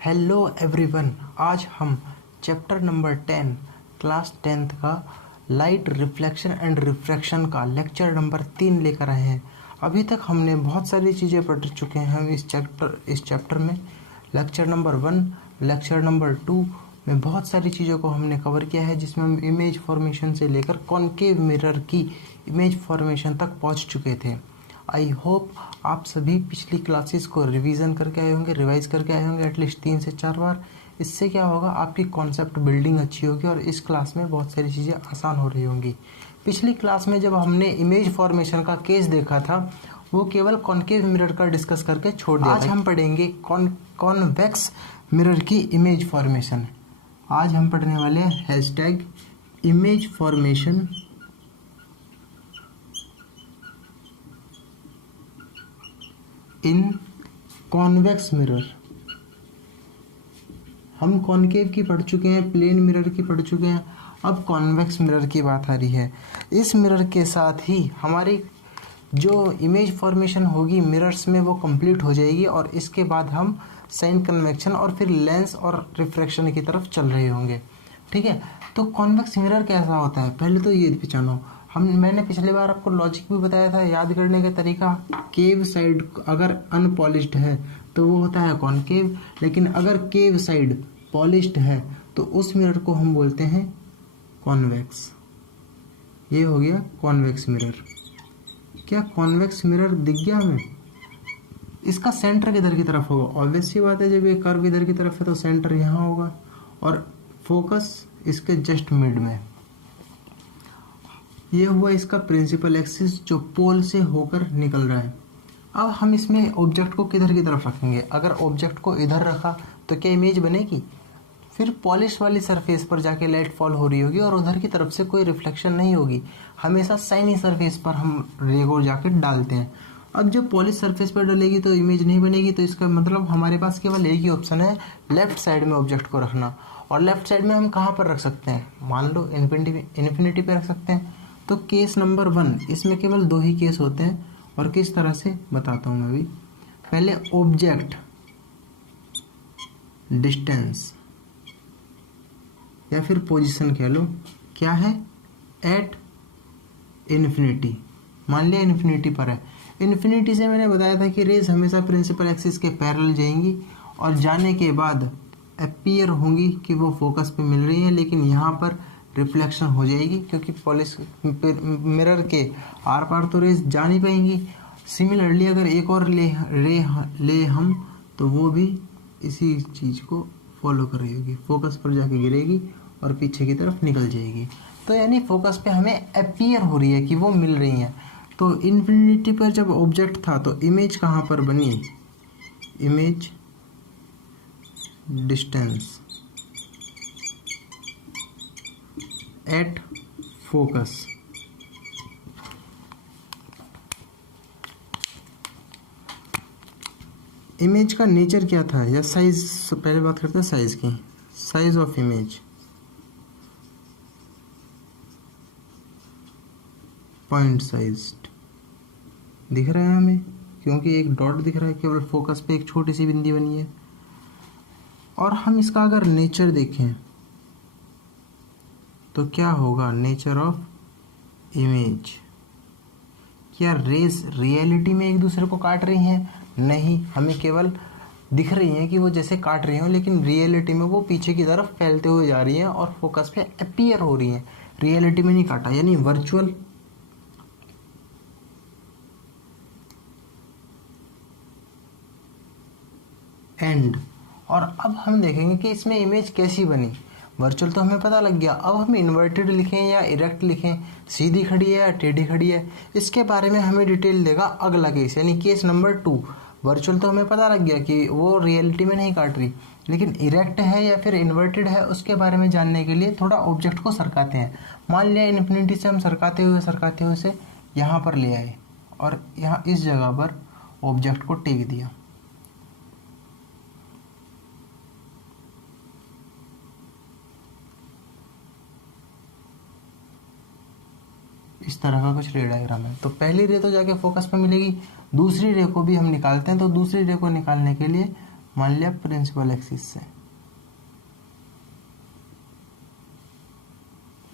Hello everyone, आज हम chapter number 10 class 10th का लाइट रिफ्लेक्शन एंड रिफ्रैक्शन का लेक्चर नंबर 3 लेकर आए हैं। अभी तक हमने बहुत सारी चीज़ें पढ़ चुके हैं हम इस चैप्टर में। लेक्चर नंबर 1, लेक्चर नंबर 2 में बहुत सारी चीज़ों को हमने कवर किया है, जिसमें हम इमेज फॉर्मेशन से लेकर कॉनकेव मिरर की इमेज फॉर्मेशन तक पहुंच चुके थे। आई होप आप सभी पिछली क्लासेस को रिवीजन करके आए होंगे, रिवाइज करके आए होंगे एटलीस्ट 3 से 4 बार। इससे क्या होगा, आपकी कॉन्सेप्ट बिल्डिंग अच्छी होगी और इस क्लास में बहुत सारी चीज़ें आसान हो रही होंगी। पिछली क्लास में जब हमने इमेज फॉर्मेशन का केस देखा था, वो केवल कॉनकेव मिरर का डिस्कस करके छोड़ दिया। आज हम पढ़ेंगे कॉन्वेक्स मिरर की इमेज फॉर्मेशन। आज हम पढ़ने वाले हैं हैशटैग इमेज फॉर्मेशन इन कॉन्वेक्स मिरर। हम कॉनकेव की पढ़ चुके हैं, प्लेन मिरर की पढ़ चुके हैं, अब कॉन्वेक्स मिरर की बात आ रही है। इस मिरर के साथ ही हमारी जो इमेज फॉर्मेशन होगी मिरर्स में वो कंप्लीट हो जाएगी और इसके बाद हम साइन कन्वेक्शन और फिर लेंस और रिफ्रैक्शन की तरफ चल रहे होंगे। ठीक है, तो कॉन्वेक्स मिरर कैसा होता है पहले तो ये पहचानो। मैंने पिछली बार आपको लॉजिक भी बताया था, याद करने का तरीका। केव साइड अगर अनपॉलिश्ड है तो वो होता है कॉनकेव, लेकिन अगर केव साइड पॉलिश्ड है तो उस मिरर को हम बोलते हैं कॉन्वेक्स। ये हो गया कॉन्वेक्स मिरर। क्या कॉन्वेक्स मिरर दिख गया हमें? इसका सेंटर किधर की तरफ होगा? ऑब्वियस सी बात है, जब ये कर्व इधर की तरफ है तो सेंटर यहाँ होगा और फोकस इसके जस्ट मिड में। ये हुआ इसका प्रिंसिपल एक्सिस जो पोल से होकर निकल रहा है। अब हम इसमें ऑब्जेक्ट को किधर की तरफ रखेंगे? अगर ऑब्जेक्ट को इधर रखा तो क्या इमेज बनेगी? फिर पॉलिश वाली सरफेस पर जाके लाइट फॉल हो रही होगी और उधर की तरफ से कोई रिफ्लेक्शन नहीं होगी। हमेशा साइनी सरफेस पर हम रे को जाके डालते हैं। अब जब पॉलिश सरफेस पर डलेगी तो इमेज नहीं बनेगी, तो इसका मतलब हमारे पास केवल एक ही ऑप्शन है, लेफ्ट साइड में ऑब्जेक्ट को रखना। और लेफ्ट साइड में हम कहाँ पर रख सकते हैं? मान लो इन्फिनिटी पे रख सकते हैं। तो केस नंबर 1, इसमें केवल 2 ही केस होते हैं और किस तरह से बताता हूँ मैं अभी। पहले ऑब्जेक्ट डिस्टेंस या फिर पोजीशन कह लो, क्या है? At infinity. मान लिया इन्फिनिटी पर है। इन्फिनिटी से मैंने बताया था कि रेज हमेशा प्रिंसिपल एक्सिस के पैरेलल जाएंगी और जाने के बाद अपीयर होंगी कि वो फोकस पे मिल रही है, लेकिन यहाँ पर रिफ्लेक्शन हो जाएगी क्योंकि पॉलिश मिरर के आर पार तो रेज जा नहीं पाएंगी। सिमिलरली अगर एक और ले हम तो वो भी इसी चीज़ को फॉलो कर रही होगी, फोकस पर जाके गिरेगी और पीछे की तरफ निकल जाएगी। तो यानी फोकस पे हमें अपीयर हो रही है कि वो मिल रही हैं। तो इन्फिनिटी पर जब ऑब्जेक्ट था तो इमेज कहाँ पर बनी? Image distance at focus. Image का नेचर क्या था या साइज? पहले बात करते हैं साइज की। Size of image point sized दिख रहा है हमें, क्योंकि एक डॉट दिख रहा है, केवल फोकस पे एक छोटी सी बिंदी बनी है। और हम इसका अगर नेचर देखें तो क्या होगा? Nature of image. क्या रेस रियलिटी में एक दूसरे को काट रही हैं? नहीं, हमें केवल दिख रही हैं कि वो जैसे काट रही हो, लेकिन रियलिटी में वो पीछे की तरफ फैलते हुए जा रही हैं और फोकस पे अपीयर हो रही हैं। रियलिटी में नहीं काटा, यानी वर्चुअल एंड। और अब हम देखेंगे कि इसमें इमेज कैसी बनी। वर्चुअल तो हमें पता लग गया, अब हम इन्वर्टेड लिखें या इरेक्ट लिखें, सीधी खड़ी है या टेढ़ी खड़ी है, इसके बारे में हमें डिटेल देगा अगला केस, यानी केस नंबर 2। वर्चुअल तो हमें पता लग गया कि वो रियलिटी में नहीं काट रही, लेकिन इरेक्ट है या फिर इन्वर्टेड है उसके बारे में जानने के लिए थोड़ा ऑब्जेक्ट को सरकाते हैं। मान लिया इन्फिनिटी से हम सरकाते हुए से यहाँ पर ले आए और यहाँ इस जगह पर ऑब्जेक्ट को टेक दिया। इस तरह का कुछ रे डायग्राम है। तो पहली रे तो जाके फोकस पे मिलेगी, दूसरी रे को भी हम निकालते हैं। तो दूसरी रे को निकालने के लिए मान लिया प्रिंसिपल एक्सिस से,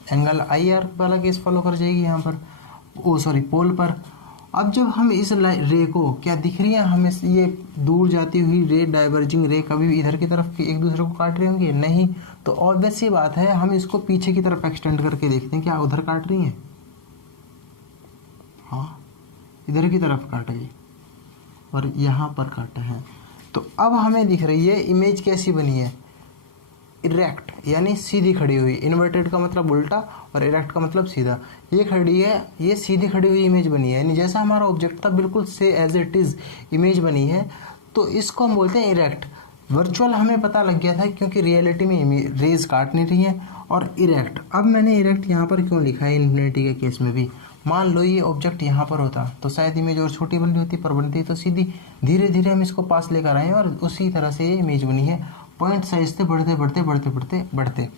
एंगल आई आर वाला केस फॉलो कर जाएगी यहाँ पर, ओ सॉरी पोल पर। अब जब हम इस रे को, क्या दिख रही है हमें ये दूर जाती हुई रे, डाइवर्जिंग रे, कभी भी इधर की तरफ एक दूसरे को काट रहे होंगे नहीं, तो ऑब्वियस सी बात है हम इसको पीछे की तरफ एक्सटेंड करके देखते हैं क्या उधर काट रही हैं, हाँ इधर की तरफ काटा है और यहाँ पर काटा है। तो अब हमें दिख रही है इमेज कैसी बनी है, इरेक्ट यानी सीधी खड़ी हुई, इन्वर्टेड का मतलब उल्टा और इरेक्ट का मतलब सीधा। ये खड़ी है, ये सीधी खड़ी हुई इमेज बनी है, यानी जैसा हमारा ऑब्जेक्ट था बिल्कुल से एज इट इज़ इमेज बनी है, तो इसको हम बोलते हैं इरेक्ट। वर्चुअल हमें पता लग गया था क्योंकि रियलिटी में रेज काट नहीं रही है, और इरेक्ट, अब मैंने इरेक्ट यहाँ पर क्यों लिखा है इन्फिनिटी के केस में भी, मान लो ये ऑब्जेक्ट यहाँ पर होता तो शायद इमेज और छोटी बन रही होती, पर बनती तो सीधी, धीरे धीरे हम इसको पास लेकर आए और उसी तरह से ये इमेज बनी है, पॉइंट साइज से बढ़ते बढ़ते बढ़ते बढ़ते बढ़ते।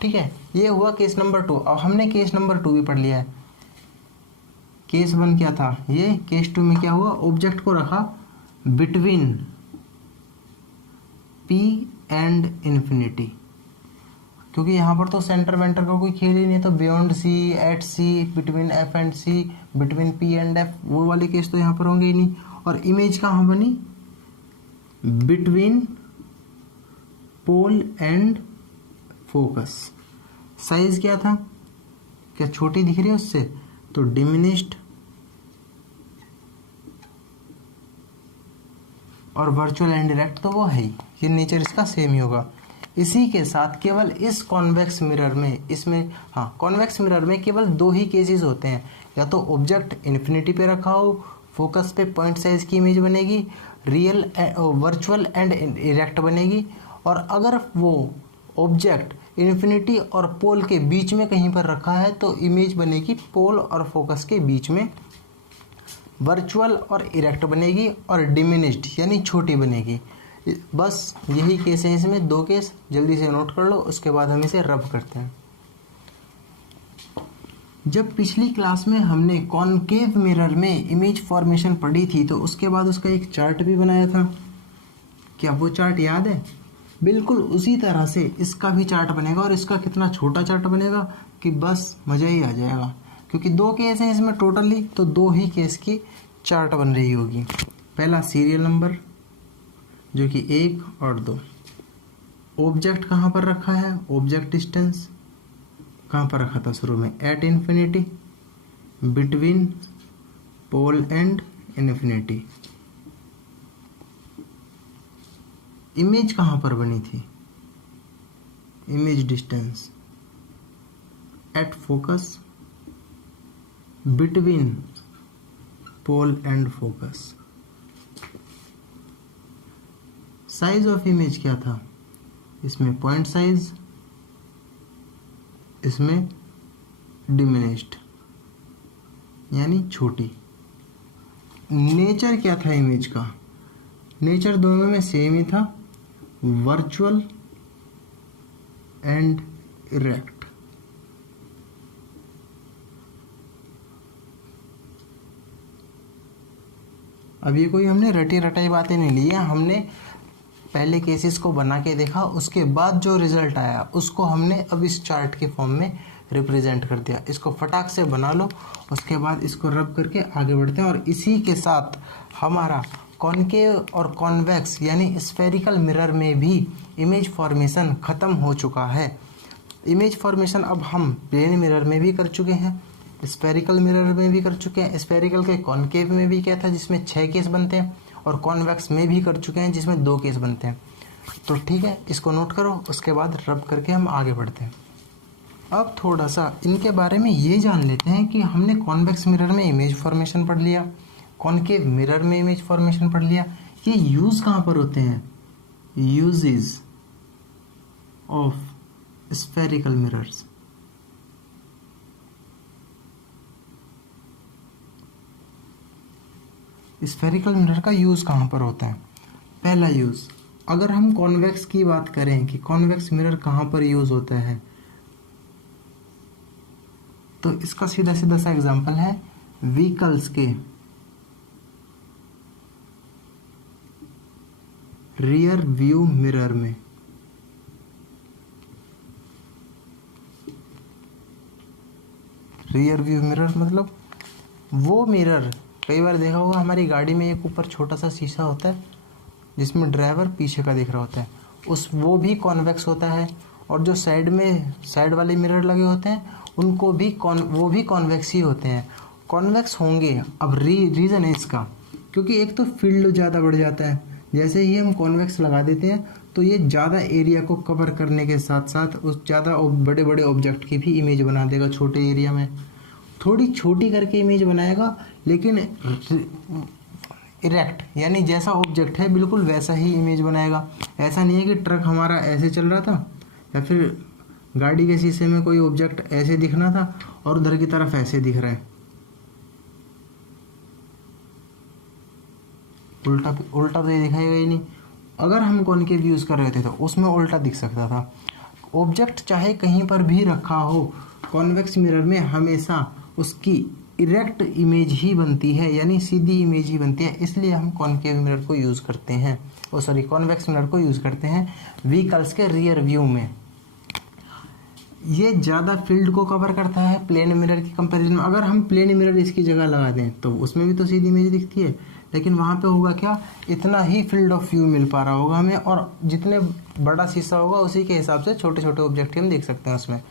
ठीक है, ये हुआ केस नंबर 2। अब हमने केस नंबर 2 भी पढ़ लिया है। केस 1 क्या था, ये केस 2 में क्या हुआ, ऑब्जेक्ट को रखा बिटवीन P एंड इन्फिनिटी, क्योंकि यहाँ पर तो सेंटर वेंटर का कोई खेल ही नहीं है, तो beyond C, at C, between F and C, between P and F, वो वाले केस तो यहाँ पर होंगे ही नहीं। और इमेज कहाँ बनी, between pole and focus. Size क्या था, क्या छोटी दिख रही है उससे, तो डिमिनिश्ड, और वर्चुअल एंड डायरेक्ट तो वो है ही, ये नेचर इसका सेम ही होगा। इसी के साथ केवल इस कॉन्वेक्स मिरर में, इसमें हाँ कॉन्वेक्स मिरर में केवल 2 ही केसेस होते हैं, या तो ऑब्जेक्ट इन्फिनिटी पे रखा हो, फोकस पे पॉइंट साइज की इमेज बनेगी, रियल वर्चुअल एंड इरेक्ट बनेगी, और अगर वो ऑब्जेक्ट इन्फिनिटी और पोल के बीच में कहीं पर रखा है तो इमेज बनेगी पोल और फोकस के बीच में, वर्चुअल और इरेक्ट बनेगी, और डिमिनिश्ड यानी छोटी बनेगी। बस यही केस है इसमें, 2 केस जल्दी से नोट कर लो, उसके बाद हम इसे रब करते हैं। जब पिछली क्लास में हमने कॉनकेव मिरर में इमेज फॉर्मेशन पढ़ी थी तो उसके बाद उसका एक चार्ट भी बनाया था, क्या वो चार्ट याद है? बिल्कुल उसी तरह से इसका भी चार्ट बनेगा, और इसका कितना छोटा चार्ट बनेगा कि बस मज़ा ही आ जाएगा, क्योंकि 2 केस हैं इसमें टोटली, तो 2 ही केस की चार्ट बन रही होगी। पहला सीरियल नंबर जो कि 1 और 2, ऑब्जेक्ट कहाँ पर रखा है, ऑब्जेक्ट डिस्टेंस कहाँ पर रखा था शुरू में, at infinity, between pole and infinity. Image कहाँ पर बनी थी, image distance at focus, between pole and focus. Size of image क्या था, इसमें पॉइंट साइज, इसमें डिमिनिश्ड यानी छोटी। नेचर क्या था इमेज का, नेचर दोनों में सेम ही था, वर्चुअल एंड इरेक्ट। अब ये कोई हमने रटी रटाई बातें नहीं ली है, हमने पहले केसेस को बना के देखा, उसके बाद जो रिजल्ट आया उसको हमने अब इस चार्ट के फॉर्म में रिप्रेजेंट कर दिया। इसको फटाक से बना लो, उसके बाद इसको रब करके आगे बढ़ते हैं। और इसी के साथ हमारा कॉनकेव और कॉन्वेक्स यानी स्फेरिकल मिरर में भी इमेज फॉर्मेशन ख़त्म हो चुका है। इमेज फॉर्मेशन अब हम प्लेन मिरर में भी कर चुके हैं, स्फेरिकल मिरर में भी कर चुके हैं। स्फेरिकल के कॉनकेव में भी क्या था जिसमें 6 केस बनते हैं, और कॉन्वेक्स में भी कर चुके हैं जिसमें 2 केस बनते हैं। तो ठीक है, इसको नोट करो, उसके बाद रब करके हम आगे बढ़ते हैं। अब थोड़ा सा इनके बारे में ये जान लेते हैं कि हमने कॉन्वेक्स मिरर में इमेज फॉर्मेशन पढ़ लिया, कॉनकेव मिरर में इमेज फॉर्मेशन पढ़ लिया, ये यूज़ कहाँ पर होते हैं, uses of spherical mirrors. Spherical mirror का यूज़ कहाँ पर होता है? पहला यूज़, अगर हम कॉन्वेक्स की बात करें कि कॉन्वेक्स मिरर कहाँ पर यूज़ होता है, तो इसका सीधा सीधा सा एग्जांपल है व्हीकल्स के रियर व्यू मिरर में। रियर व्यू मिरर मतलब वो मिरर, कई बार देखा होगा हमारी गाड़ी में एक ऊपर छोटा सा शीशा होता है जिसमें ड्राइवर पीछे का दिख रहा होता है, वो भी कॉन्वेक्स होता है। और जो साइड वाले मिरर लगे होते हैं उनको भी वो भी कॉन्वेक्स ही होते हैं, कॉन्वेक्स होंगे। अब रीज़न है इसका, क्योंकि एक तो फील्ड ज़्यादा बढ़ जाता है, जैसे ही हम कॉन्वेक्स लगा देते हैं तो ये ज़्यादा एरिया को कवर करने के साथ साथ उस ज़्यादा बड़े बड़े ऑब्जेक्ट की भी इमेज बना देगा। छोटे एरिया में थोड़ी छोटी करके इमेज बनाएगा, लेकिन इरेक्ट यानी जैसा ऑब्जेक्ट है बिल्कुल वैसा ही इमेज बनाएगा। ऐसा नहीं है कि ट्रक हमारा ऐसे चल रहा था या फिर गाड़ी के शीशे में कोई ऑब्जेक्ट ऐसे दिखना था और उधर की तरफ ऐसे दिख रहा है, उल्टा तो ये दिखाएगा ही नहीं। अगर हम कॉनकेव यूज़ कर रहे थे तो उसमें उल्टा दिख सकता था। ऑब्जेक्ट चाहे कहीं पर भी रखा हो, कॉन्वेक्स मिरर में हमेशा उसकी इरेक्ट इमेज ही बनती है, यानी सीधी इमेज ही बनती है। इसलिए हम कॉनकेव मिरर को यूज़ करते हैं, कॉन्वेक्स मिरर को यूज़ करते हैं व्हीकल्स के रियर व्यू में। ये ज़्यादा फील्ड को कवर करता है प्लेन मिरर की कंपैरिजन में। अगर हम प्लेन मिरर इसकी जगह लगा दें तो उसमें भी तो सीधी इमेज दिखती है, लेकिन वहाँ पे होगा क्या, इतना ही फील्ड ऑफ व्यू मिल पा रहा होगा हमें, और जितने बड़ा शीशा होगा उसी के हिसाब से छोटे छोटे ऑब्जेक्ट हम देख सकते हैं उसमें,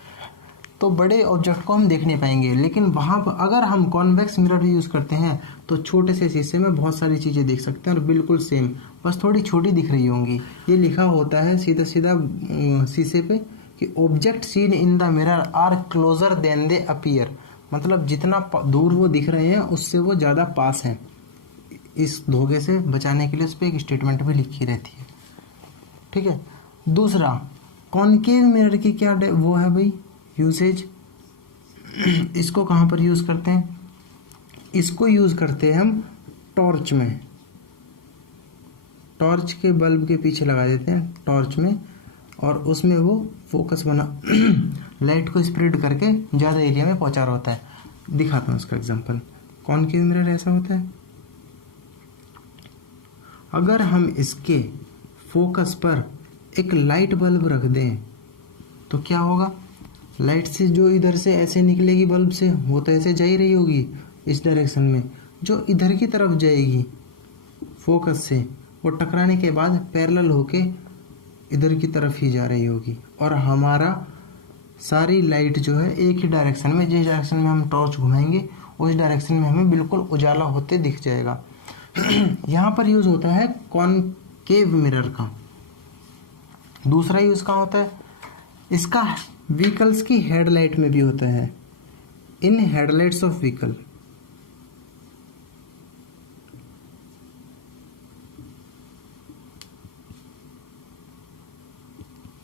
तो बड़े ऑब्जेक्ट को हम देख नहीं पाएंगे। लेकिन वहाँ पर अगर हम कॉन्वेक्स मिरर यूज़ करते हैं तो छोटे से शीशे में बहुत सारी चीज़ें देख सकते हैं और बिल्कुल सेम, बस थोड़ी छोटी दिख रही होंगी। ये लिखा होता है सीधा सीधा शीशे पे कि object seen in the mirror are closer than they appear, मतलब जितना दूर वो दिख रहे हैं उससे वो ज़्यादा पास हैं। इस धोखे से बचाने के लिए उस पर एक स्टेटमेंट भी लिखी रहती है, ठीक है। दूसरा, कॉनकेव मिरर की क्या वो है भाई यूसेज, इसको कहाँ पर यूज़ करते हैं, इसको यूज़ करते हैं हम टॉर्च में, टॉर्च के बल्ब के पीछे लगा देते हैं टॉर्च में, और उसमें वो फोकस बना लाइट को स्प्रेड करके ज़्यादा एरिया में पहुंचा रहा होता है। दिखाता हूँ उसका एग्जांपल। कॉनकेव मिरर ऐसा होता है, अगर हम इसके फोकस पर एक लाइट बल्ब रख दें तो क्या होगा, लाइट से जो इधर से ऐसे निकलेगी बल्ब से, वो तो ऐसे जा ही रही होगी इस डायरेक्शन में, जो इधर की तरफ जाएगी फोकस से वो टकराने के बाद पैरेलल होके इधर की तरफ ही जा रही होगी, और हमारा सारी लाइट जो है एक ही डायरेक्शन में, जिस डायरेक्शन में हम टॉर्च घुमाएंगे उस डायरेक्शन में हमें बिल्कुल उजाला होते दिख जाएगा। यहाँ पर यूज़ होता है कॉनकेव मिरर का। दूसरा यूज़ कहाँ होता है इसका, व्हीकल्स की हेडलाइट में भी होता है, in headlights of vehicle.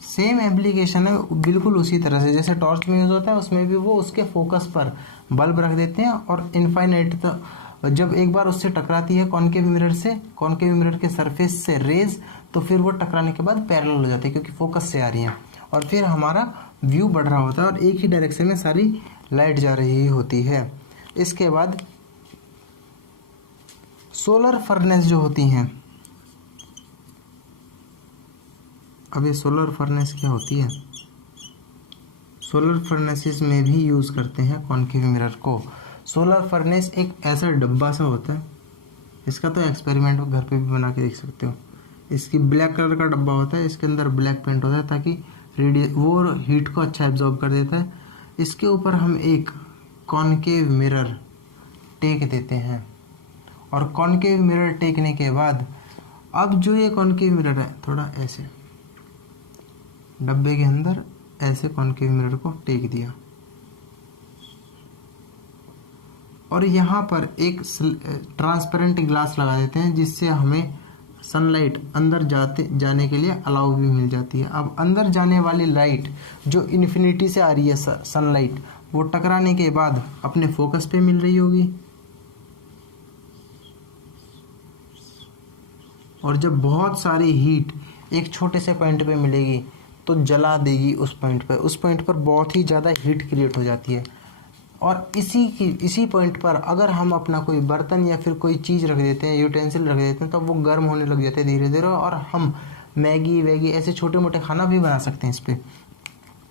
Same application है बिल्कुल उसी तरह से जैसे टॉर्च में यूज़ होता है, उसमें भी वो उसके फोकस पर बल्ब रख देते हैं और इनफाइनाइट जब एक बार उससे टकराती है कॉनकेव मिरर के सरफेस से रेज, तो फिर वो टकराने के बाद पैरेलल हो जाती है क्योंकि फोकस से आ रही हैं, और फिर हमारा व्यू बढ़ रहा होता है और एक ही डायरेक्शन में सारी लाइट जा रही होती है। इसके बाद सोलर फर्नेस जो होती हैं, अब ये सोलर फर्नेस क्या होती है, सोलर फर्नेसेस में भी यूज़ करते हैं कॉनकेव मिरर को। सोलर फर्नेस एक ऐसा डब्बा सा होता है, इसका तो एक्सपेरिमेंट घर पे भी बना के देख सकते हो। इसकी ब्लैक कलर का डब्बा होता है, इसके अंदर ब्लैक पेंट होता है ताकि वो हीट को अच्छा एब्जॉर्ब कर देता है। इसके ऊपर हम एक कॉनकेव मिरर टेक देते हैं, और कॉनकेव मिरर टेकने के बाद अब जो ये कॉनकेव मिरर है थोड़ा ऐसे डब्बे के अंदर ऐसे कॉनकेव मिरर को टेक दिया, और यहाँ पर एक ट्रांसपेरेंट ग्लास लगा देते हैं जिससे हमें सनलाइट अंदर जाने के लिए अलाउ भी मिल जाती है। अब अंदर जाने वाली लाइट जो इन्फिनिटी से आ रही है सनलाइट, वो टकराने के बाद अपने फोकस पे मिल रही होगी, और जब बहुत सारी हीट एक छोटे से पॉइंट पे मिलेगी तो जला देगी उस पॉइंट पर बहुत ही ज़्यादा हीट क्रिएट हो जाती है। और इसी पॉइंट पर अगर हम अपना कोई बर्तन या फिर कोई चीज़ रख देते हैं, यूटेंसिल रख देते हैं, तो वो गर्म होने लग जाते हैं धीरे धीरे, और हम मैगी वैगी ऐसे छोटे मोटे खाना भी बना सकते हैं इस पर।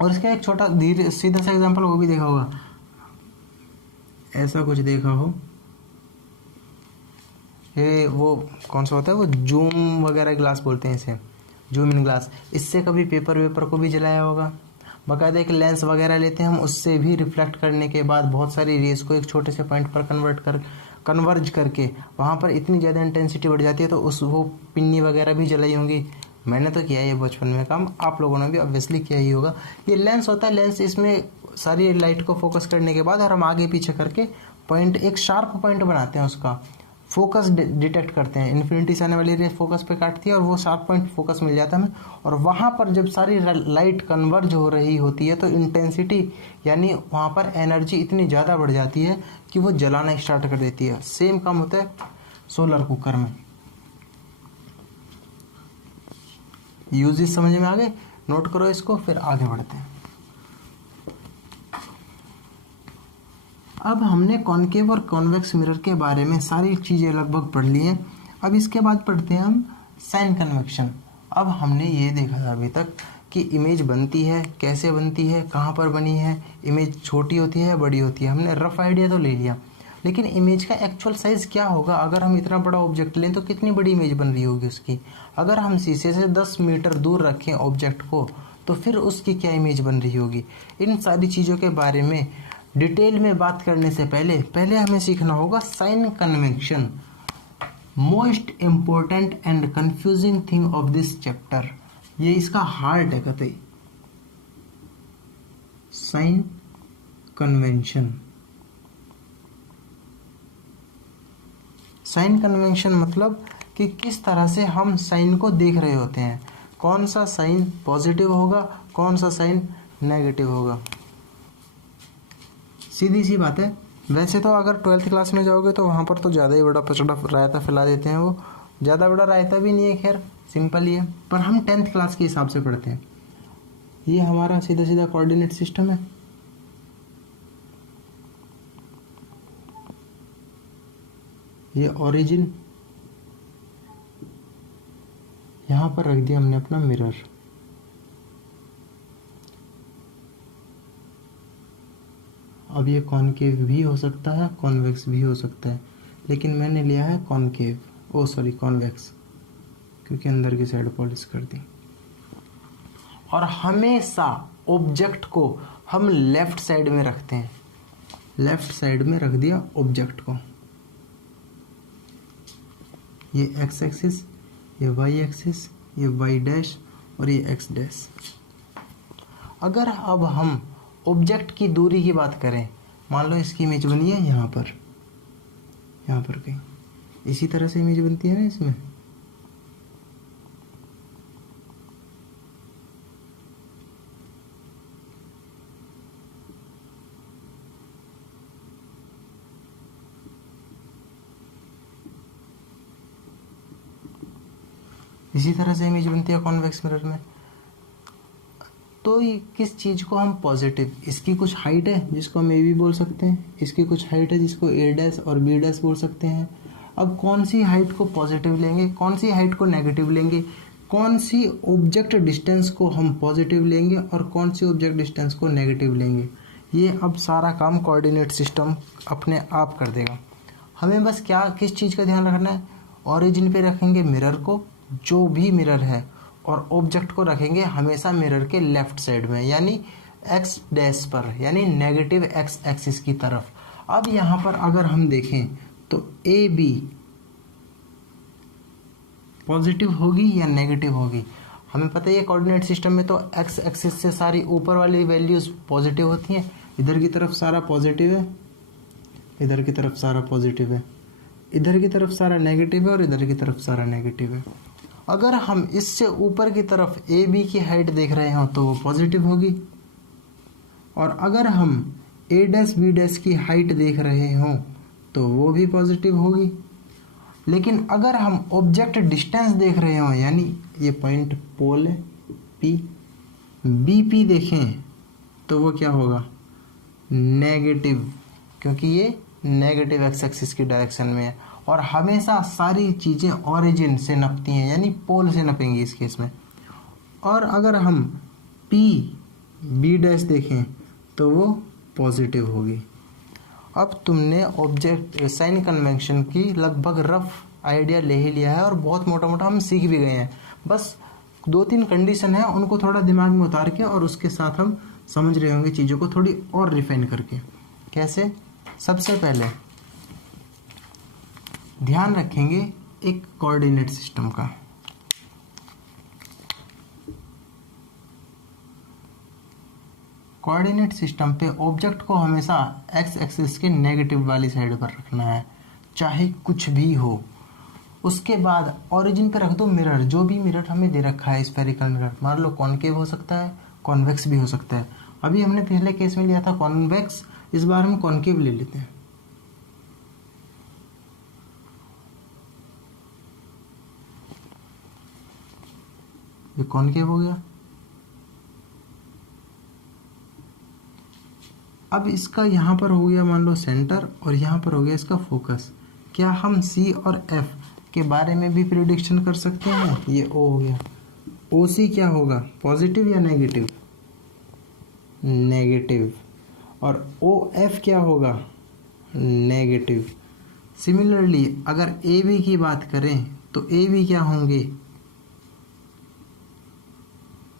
और इसका एक छोटा धीरे सीधा सा एग्जांपल वो भी देखा होगा, ऐसा कुछ देखा हो, ये वो कौन सा होता है, वो जूम वगैरह ग्लास बोलते हैं इसे, जूम इन ग्लास। इससे कभी पेपर वेपर को भी जलाया होगा। बाकायदा एक लेंस वगैरह लेते हैं हम, उससे भी रिफ्लेक्ट करने के बाद बहुत सारी रेस को एक छोटे से पॉइंट पर कन्वर्ज करके वहाँ पर इतनी ज़्यादा इंटेंसिटी बढ़ जाती है, तो वो पिन्नी वगैरह भी जलाई होंगी। मैंने तो किया है ये बचपन में काम, आप लोगों ने भी ऑब्वियसली किया ही होगा। ये लेंस होता है, लेंस इसमें सारी लाइट को फोकस करने के बाद और हम आगे पीछे करके पॉइंट, एक शार्प पॉइंट बनाते हैं, उसका फोकस डिटेक्ट करते हैं। इन्फिनिटी से आने वाली रे फोकस पे काटती है और वो शार्प पॉइंट फोकस मिल जाता है हमें। और वहाँ पर जब सारी लाइट कन्वर्ज हो रही होती है तो इंटेंसिटी यानी वहाँ पर एनर्जी इतनी ज़्यादा बढ़ जाती है कि वो जलाना स्टार्ट कर देती है। सेम काम होता है सोलर कुकर में। यूजेस समझ में आ गए, नोट करो इसको, फिर आगे बढ़ते हैं। अब हमने कॉनकेव और कॉन्वेक्स मिरर के बारे में सारी चीज़ें लगभग पढ़ ली हैं। अब इसके बाद पढ़ते हैं हम साइन कन्वेक्शन। अब हमने ये देखा था अभी तक कि इमेज बनती है, कैसे बनती है, कहाँ पर बनी है, इमेज छोटी होती है या बड़ी होती है। हमने रफ आइडिया तो ले लिया, लेकिन इमेज का एक्चुअल साइज़ क्या होगा? अगर हम इतना बड़ा ऑब्जेक्ट लें तो कितनी बड़ी इमेज बन रही होगी उसकी? अगर हम शीशे से 10 मीटर दूर रखें ऑब्जेक्ट को तो फिर उसकी क्या इमेज बन रही होगी? इन सारी चीज़ों के बारे में डिटेल में बात करने से पहले हमें सीखना होगा sign convention, most important and confusing thing of this chapter. ये इसका हार्ट है कतई, साइन कन्वेंशन। साइन कन्वेंशन मतलब कि किस तरह से हम साइन को देख रहे होते हैं, कौन सा साइन पॉजिटिव होगा, कौन सा साइन नेगेटिव होगा। सीधी सी बात है। वैसे तो अगर 12th क्लास में जाओगे तो वहाँ पर तो ज़्यादा ही बड़ा पचड़ा रायता फैला देते हैं, वो ज़्यादा बड़ा रायता भी नहीं है, खैर सिंपल ही है। पर हम 10th क्लास के हिसाब से पढ़ते हैं। ये हमारा सीधा सीधा कोऑर्डिनेट सिस्टम है। ये ओरिजिन, यहाँ पर रख दिया हमने अपना मिरर। अब ये कॉनकेव भी हो सकता है, कॉन्वेक्स भी हो सकता है, लेकिन मैंने लिया है कॉनकेव, कॉन्वेक्स, क्योंकि अंदर की साइड पॉलिश कर दी। और हमेशा ऑब्जेक्ट को हम लेफ्ट साइड में रखते हैं, लेफ्ट साइड में रख दिया ऑब्जेक्ट को। ये एक्स एक्सिस, ये वाई एक्सिस, ये वाई डैश और ये एक्स डैश। अगर अब हम ऑब्जेक्ट की दूरी की बात करें, मान लो इसकी इमेज बनी है यहाँ पर कहीं, इसी तरह से इमेज बनती है ना इसमें। इसी तरह से इमेज बनती है कॉन्वेक्स मिरर में। तो ये किस चीज़ को हम पॉजिटिव, इसकी कुछ हाइट है जिसको हम ए बी बोल सकते हैं, इसकी कुछ हाइट है जिसको ए डैश और बी डैश बोल सकते हैं। अब कौन सी हाइट को पॉजिटिव लेंगे, कौन सी हाइट को नेगेटिव लेंगे, कौन सी ऑब्जेक्ट डिस्टेंस को हम पॉजिटिव लेंगे और कौन सी ऑब्जेक्ट डिस्टेंस को नेगेटिव लेंगे, ये अब सारा काम कोऑर्डिनेट सिस्टम अपने आप कर देगा। हमें बस किस चीज़ का ध्यान रखना है, ओरिजिन पे रखेंगे मिरर को, जो भी मिरर है, और ऑब्जेक्ट को रखेंगे हमेशा मिरर के लेफ्ट साइड में, यानी एक्स डैश पर, यानी नेगेटिव एक्स एक्सिस की तरफ। अब यहाँ पर अगर हम देखें तो ए बी पॉजिटिव होगी या नेगेटिव होगी? हमें पता है कोऑर्डिनेट सिस्टम में तो एक्स एक्सिस से सारी ऊपर वाली वैल्यूज पॉजिटिव होती हैं, इधर की तरफ सारा पॉजिटिव है, इधर की तरफ सारा पॉजिटिव है, इधर की तरफ सारा नेगेटिव है और इधर की तरफ सारा नेगेटिव है। अगर हम इससे ऊपर की तरफ ए बी की हाइट देख रहे हो तो वो पॉजिटिव होगी, और अगर हम ए डैश बी डैश की हाइट देख रहे हो तो वो भी पॉजिटिव होगी। लेकिन अगर हम ऑब्जेक्ट डिस्टेंस देख रहे हो, यानी ये पॉइंट पोल है पी, बी पी देखें तो वो क्या होगा, नेगेटिव, क्योंकि ये नेगेटिव एक्स एक्सिस की डायरेक्शन में है। और हमेशा सारी चीज़ें ओरिजिन से नपती हैं, यानी पोल से नपेंगी इस केस में। और अगर हम पी बी डैश देखें तो वो पॉजिटिव होगी। अब तुमने ऑब्जेक्ट साइन कन्वेंशन की लगभग रफ आइडिया ले ही लिया है और बहुत मोटा मोटा हम सीख भी गए हैं। बस 2-3 कंडीशन है, उनको थोड़ा दिमाग में उतार के और उसके साथ हम समझ रहे होंगे चीज़ों को थोड़ी और रिफाइन करके। कैसे? सबसे पहले ध्यान रखेंगे एक कोऑर्डिनेट सिस्टम का। कोऑर्डिनेट सिस्टम पे ऑब्जेक्ट को हमेशा एक्स एक्सिस के नेगेटिव वाली साइड पर रखना है, चाहे कुछ भी हो। उसके बाद ओरिजिन पे रख दो मिरर, जो भी मिरर हमें दे रखा है स्फेरिकल मिरर, मान लो कॉनकेव हो सकता है, कॉन्वेक्स भी हो सकता है। अभी हमने पहले केस में लिया था कॉन्वेक्स, इस बार हम कॉनकेव ले लेते हैं। ये कॉनकेव हो गया। अब इसका यहाँ पर हो गया मान लो सेंटर और यहाँ पर हो गया इसका फोकस। क्या हम सी और एफ के बारे में भी प्रिडिक्शन कर सकते हैं? ये ओ हो गया। ओ सी क्या होगा, पॉजिटिव या नेगेटिव? नेगेटिव। और ओ एफ क्या होगा, नेगेटिव। सिमिलरली अगर ए बी की बात करें तो ए बी क्या होंगे,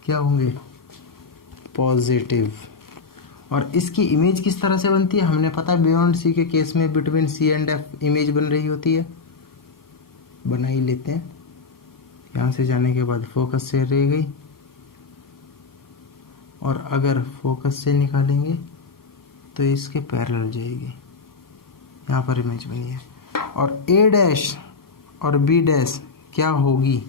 क्या होंगे, पॉजिटिव। और इसकी इमेज किस तरह से बनती है हमने पता है, बियॉन्ड सी के केस में between C and F image बन रही होती है, बना ही लेते हैं। यहाँ से जाने के बाद फोकस से रह गई, और अगर फोकस से निकालेंगे तो इसके पैरेलल जाएगी, यहाँ पर इमेज बनी है। और ए डैश और बी डैश क्या होगी,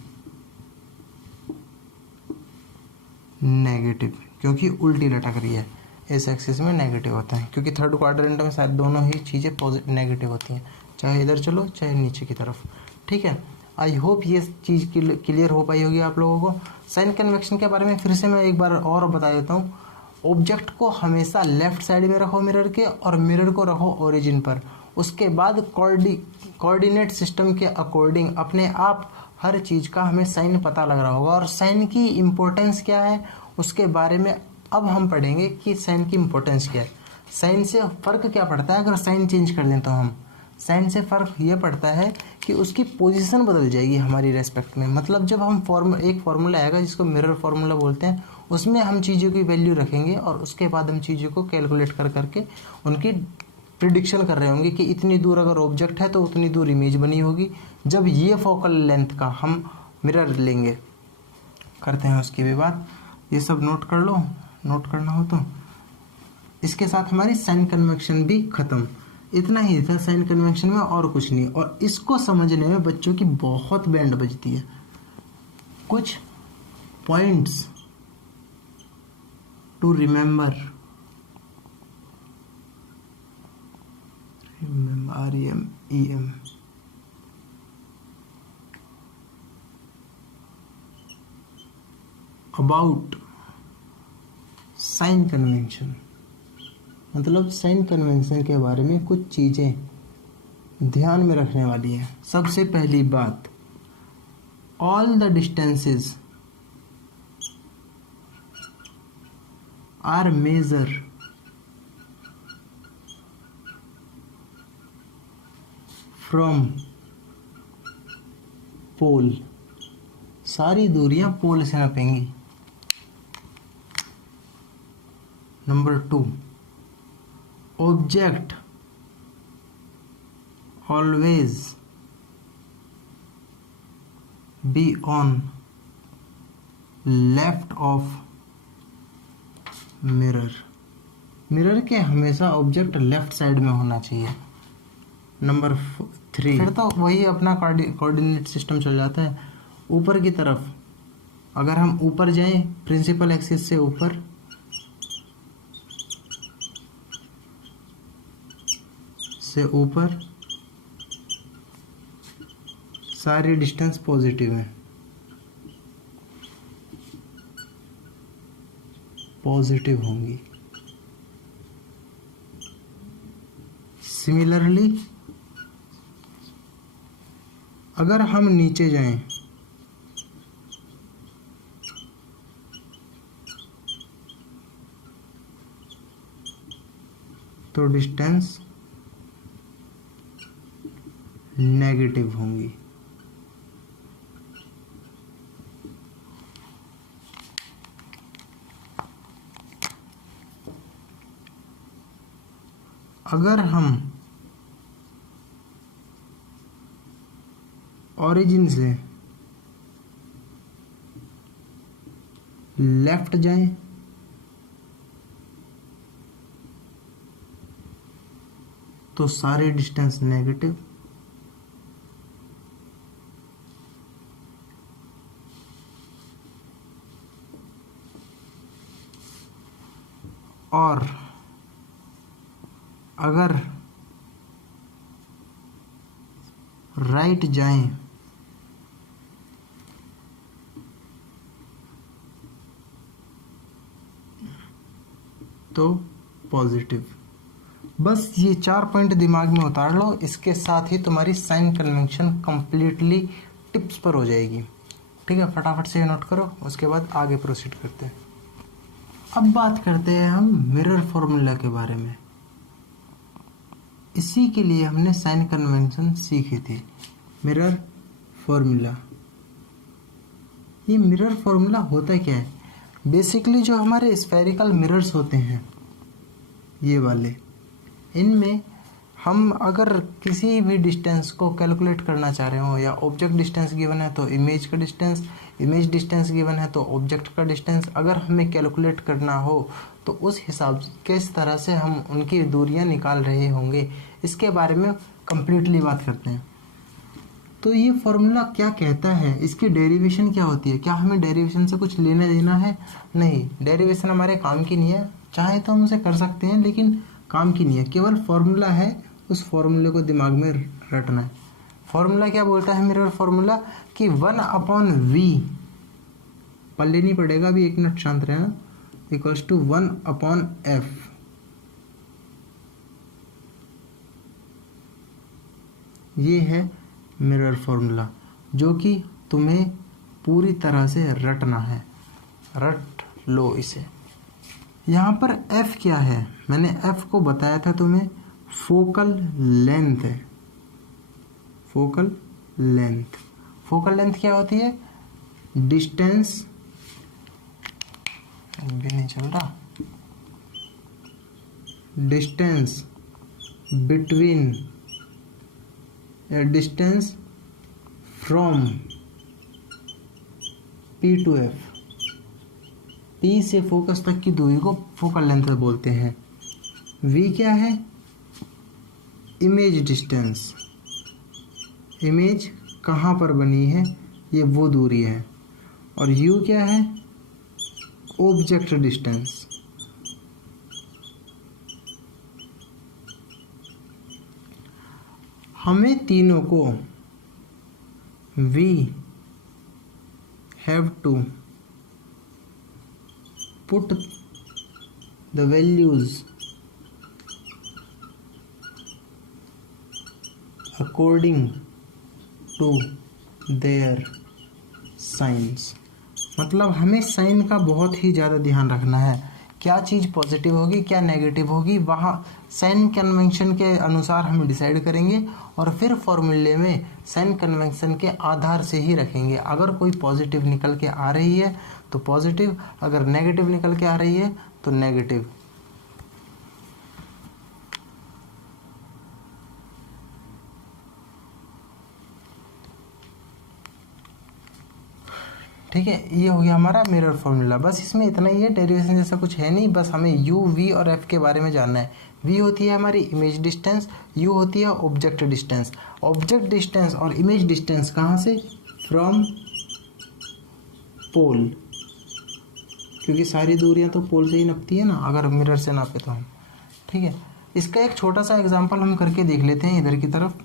नेगेटिव, क्योंकि उल्टी लटक रही है। इस एक्सिस में नेगेटिव होता है, क्योंकि थर्ड क्वाड्रेंट में शायद दोनों ही चीज़ें पॉजिटिव नेगेटिव होती हैं, चाहे इधर चलो चाहे नीचे की तरफ। ठीक है, आई होप ये चीज़ क्लियर हो पाई होगी आप लोगों को। साइन कन्वेक्शन के बारे में फिर से मैं एक बार और बता देता हूँ। ऑब्जेक्ट को हमेशा लेफ्ट साइड में रखो मिरर के, और मिरर को रखो ओरिजिन पर। उसके बाद कोऑर्डिनेट सिस्टम के अकॉर्डिंग अपने आप हर चीज़ का हमें साइन पता लग रहा होगा। और साइन की इम्पोर्टेंस क्या है उसके बारे में अब हम पढ़ेंगे कि साइन की इम्पोर्टेंस क्या है। साइन से फ़र्क क्या पड़ता है अगर साइन चेंज कर दें तो हम, साइन से फ़र्क ये पड़ता है कि उसकी पोजीशन बदल जाएगी हमारी रेस्पेक्ट में। मतलब जब हम एक फार्मूला आएगा जिसको मिरर फार्मूला बोलते हैं, उसमें हम चीज़ों की वैल्यू रखेंगे और उसके बाद हम चीज़ों को कैलकुलेट कर करके उनकी प्रिडिक्शन कर रहे होंगे कि इतनी दूर अगर ऑब्जेक्ट है तो उतनी दूर इमेज बनी होगी। जब ये फोकल लेंथ का हम मिरर लेंगे, करते हैं उसकी भी बात, ये सब नोट कर लो, नोट करना हो तो। इसके साथ हमारी साइन कन्वेक्शन भी ख़त्म। इतना ही था साइन कन्वेक्शन में, और कुछ नहीं। और इसको समझने में बच्चों की बहुत बैंड बजती है। कुछ points to remember, REMEM, about sign convention. मतलब साइन कन्वेंशन के बारे में कुछ चीज़ें ध्यान में रखने वाली हैं। सबसे पहली बात, all the distances are measure from pole. सारी दूरियां पोल से नापेंगी। Number 2, object always be on left of mirror. Mirror के हमेशा ऑब्जेक्ट लेफ्ट साइड में होना चाहिए। नंबर 3, फिर तो वही अपना कोऑर्डिनेट सिस्टम चल जाता है। ऊपर की तरफ अगर हम ऊपर जाएं, प्रिंसिपल एक्सिस से ऊपर, सारी डिस्टेंस पॉजिटिव है, पॉजिटिव होंगी। सिमिलरली अगर हम नीचे जाएं तो डिस्टेंस नेगेटिव होंगी। अगर हम ओरिजिन से लेफ्ट जाएं तो सारे डिस्टेंस नेगेटिव, और अगर राइट जाएं तो पॉजिटिव। बस ये 4 पॉइंट दिमाग में उतार लो, इसके साथ ही तुम्हारी साइन कन्वेंशन कंप्लीटली टिप्स पर हो जाएगी। ठीक है, फटाफट से नोट करो, उसके बाद आगे प्रोसीड करते हैं। अब बात करते हैं हम मिरर फॉर्मूला के बारे में। इसी के लिए हमने साइन कन्वेंशन सीखी थी। मिरर फॉर्मूला, ये मिरर फॉर्मूला होता क्या है? बेसिकली जो हमारे स्फेरिकल मिरर्स होते हैं ये वाले, इनमें हम अगर किसी भी डिस्टेंस को कैलकुलेट करना चाह रहे हो, या ऑब्जेक्ट डिस्टेंस गिवन है तो इमेज का डिस्टेंस, इमेज डिस्टेंस गिवन है तो ऑब्जेक्ट का डिस्टेंस, अगर हमें कैलकुलेट करना हो तो उस हिसाब से किस तरह से हम उनकी दूरियां निकाल रहे होंगे, इसके बारे में कंप्लीटली बात करते हैं। तो ये फॉर्मूला क्या कहता है, इसकी डेरिवेशन क्या होती है? क्या हमें डेरिवेशन से कुछ लेना देना है? नहीं, डेरिवेशन हमारे काम की नहीं है। चाहे तो हम उसे कर सकते हैं लेकिन काम की नहीं है, केवल फॉर्मूला है, उस फॉर्मूले को दिमाग में रटना है। फॉर्मूला क्या बोलता है मिरर फॉर्मूला? कि 1/v, पल्ले नहीं पड़ेगा, अभी 1 मिनट शांत रहना, इक्वल्स टू 1/f। ये है मिरर फॉर्मूला, जो कि तुम्हें पूरी तरह से रटना है। रट लो इसे। यहाँ पर f क्या है? मैंने f को बताया था तुम्हें, फोकल लेंथ है। फोकल लेंथ, फोकल लेंथ क्या होती है? डिस्टेंस, भी नहीं चल रहा, distance between, distance from P to F, P से फोकस तक की दूरी को फोकल लेंथ बोलते हैं। V क्या है? इमेज डिस्टेंस, इमेज कहाँ पर बनी है, ये वो दूरी है। और U क्या है? Object distance. हमें तीनों को we have to put the values according to their signs। मतलब हमें साइन का बहुत ही ज़्यादा ध्यान रखना है, क्या चीज़ पॉजिटिव होगी क्या नेगेटिव होगी, वहाँ साइन कन्वेंशन के अनुसार हम डिसाइड करेंगे, और फिर फॉर्मूले में साइन कन्वेंशन के आधार से ही रखेंगे। अगर कोई पॉजिटिव निकल के आ रही है तो पॉजिटिव, अगर नेगेटिव निकल के आ रही है तो नेगेटिव। ठीक है, ये हो गया हमारा मिरर फॉर्मूला। बस इसमें इतना ही है, डेरिवेशन जैसा कुछ है नहीं, बस हमें u, v और f के बारे में जानना है। v होती है हमारी इमेज डिस्टेंस, u होती है ऑब्जेक्ट डिस्टेंस। ऑब्जेक्ट डिस्टेंस और इमेज डिस्टेंस कहाँ से? फ्रॉम पोल, क्योंकि सारी दूरियां तो पोल से ही नापती है ना, अगर मिरर से नापे तो हम। ठीक है, इसका एक छोटा सा एग्जाम्पल हम करके देख लेते हैं इधर की तरफ।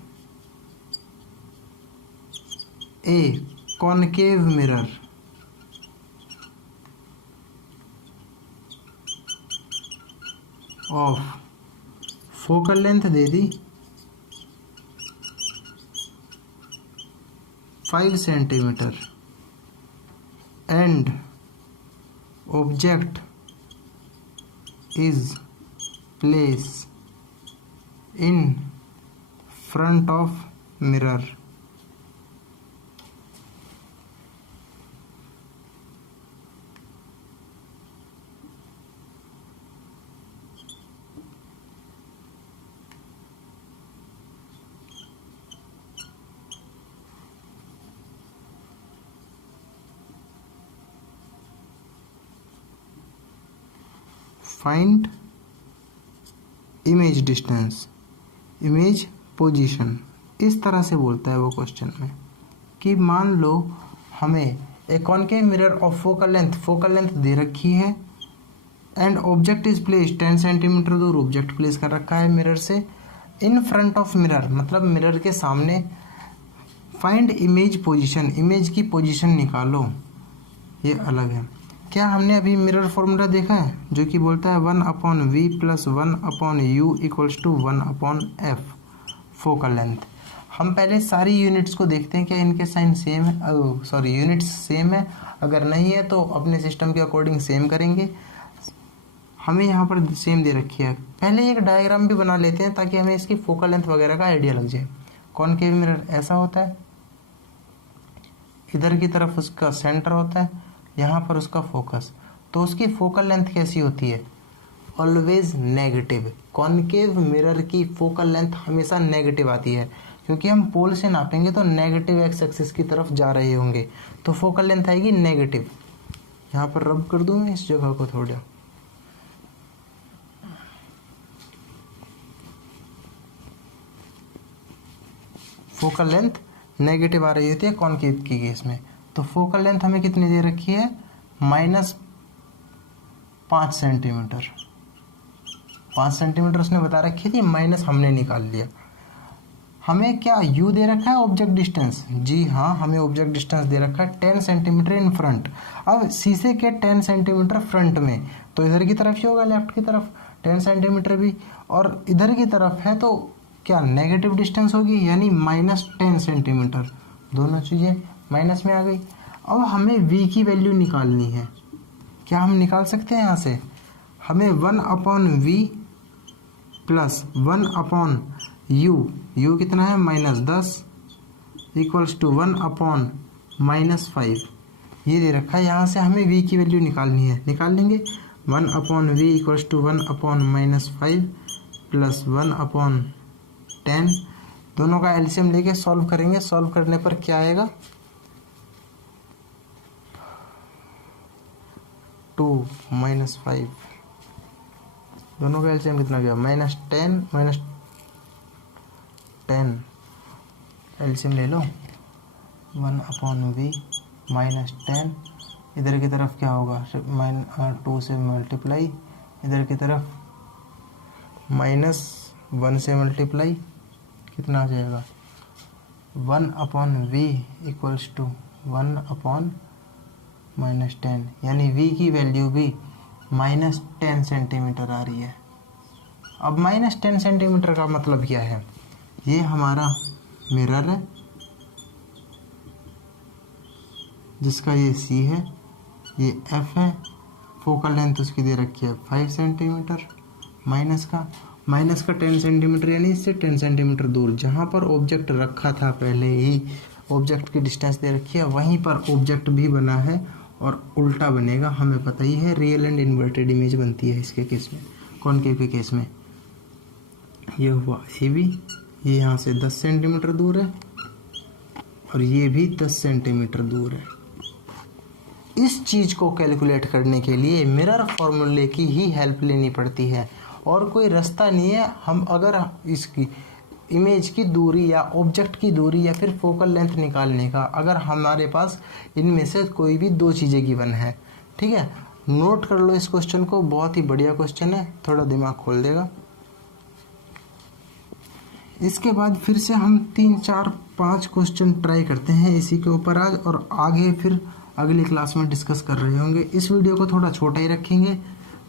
ए concave mirror, of focal length they the 5 centimetre and object is place in front of mirror. Find image distance, image position, इस तरह से बोलता है वो क्वेश्चन में कि मान लो हमें एक concave mirror of focal length दे रखी है and object is place 10 centimetre दूर ऑब्जेक्ट प्लेस कर रखा है मिरर से इन फ्रंट ऑफ मिरर, मतलब मिरर के सामने। फाइंड इमेज पोजीशन, इमेज की पोजीशन निकालो, ये अलग है। क्या हमने अभी मिरर फॉर्मूला देखा है जो कि बोलता है 1/v + 1/u = 1/f focal length. हम पहले सारी यूनिट्स को देखते हैं क्या इनके साइन सेम है, यूनिट्स सेम है। अगर नहीं है तो अपने सिस्टम के अकॉर्डिंग सेम करेंगे। हमें यहाँ पर सेम दे रखी है। पहले एक डायग्राम भी बना लेते हैं ताकि हमें इसकी फोकल लेंथ वगैरह का आइडिया लग जाए। कॉनकेव मिरर ऐसा होता है, इधर की तरफ उसका सेंटर होता है, यहाँ पर उसका फोकस। तो उसकी फोकल लेंथ कैसी होती है? Always negative. कॉनकेव मिरर की फोकल लेंथ हमेशा नेगेटिव आती है क्योंकि हम पोल से नापेंगे तो नेगेटिव एक्स एक्सिस की तरफ जा रहे होंगे, तो फोकल लेंथ आएगी नेगेटिव। यहाँ पर रब कर दूँ मैं इस जगह को थोड़ा। फोकल लेंथ नेगेटिव आ रही होती है कॉनकेव की केस में। तो फोकल लेंथ हमें कितनी दे रखी है? -5 सेंटीमीटर। 5 सेंटीमीटर उसने बता रखी थी, माइनस हमने निकाल लिया। हमें क्या u दे रखा है? Object distance. जी हाँ, हमें ऑब्जेक्ट डिस्टेंस दे रखा है 10 सेंटीमीटर इन फ्रंट। अब शीशे के 10 सेंटीमीटर फ्रंट में, तो इधर की तरफ ही होगा, लेफ्ट की तरफ 10 सेंटीमीटर भी, और इधर की तरफ है तो क्या नेगेटिव डिस्टेंस होगी, यानी -10 सेंटीमीटर। दोनों चीज़ें माइनस में आ गई। अब हमें v की वैल्यू निकालनी है। क्या हम निकाल सकते हैं यहाँ से? हमें 1/v + 1/u, u कितना है? -10 = 1/-5 ये दे रखा है। यहाँ से हमें v की वैल्यू निकालनी है, निकाल लेंगे। 1/v = 1/-5 + 1/10। दोनों का एलसीएम लेके सॉल्व करेंगे। सॉल्व करने पर क्या आएगा? 2 - 5। दोनों का एलसीएम कितना गया? -10 एलसीएम ले लो। 1/v -10, इधर की तरफ क्या होगा? 2 से मल्टीप्लाई, इधर की तरफ -1 से मल्टीप्लाई, कितना आ जाएगा? 1/v = 1/-10, यानी v की वैल्यू भी -10 सेंटीमीटर आ रही है। अब -10 सेंटीमीटर का मतलब क्या है? ये हमारा मिरर है जिसका ये c है, ये f है। फोकल लेंथ उसकी दे रखी है 5 सेंटीमीटर। माइनस का 10 सेंटीमीटर, यानी इससे 10 सेंटीमीटर दूर जहाँ पर ऑब्जेक्ट रखा था पहले ही ऑब्जेक्ट की डिस्टेंस दे रखी है, वहीं पर ऑब्जेक्ट भी बना है और उल्टा बनेगा। हमें पता ही है रियल एंड इन्वर्टेड इमेज बनती है इसके केस में, कॉनकेव के केस में। ये हुआ ए बी, ये यहाँ से 10 सेंटीमीटर दूर है और ये भी 10 सेंटीमीटर दूर है। इस चीज़ को कैलकुलेट करने के लिए मिरर फॉर्मूले की ही हेल्प लेनी पड़ती है और कोई रास्ता नहीं है। हम अगर इसकी इमेज की दूरी या ऑब्जेक्ट की दूरी या फिर फोकल लेंथ निकालने का, अगर हमारे पास इनमें से कोई भी 2 चीज़ें गिवन है, ठीक है, नोट कर लो इस क्वेश्चन को। बहुत ही बढ़िया क्वेश्चन है, थोड़ा दिमाग खोल देगा। इसके बाद फिर से हम 3, 4, 5 क्वेश्चन ट्राई करते हैं इसी के ऊपर आज, और आगे फिर अगली क्लास में डिस्कस कर रहे होंगे। इस वीडियो को थोड़ा छोटा ही रखेंगे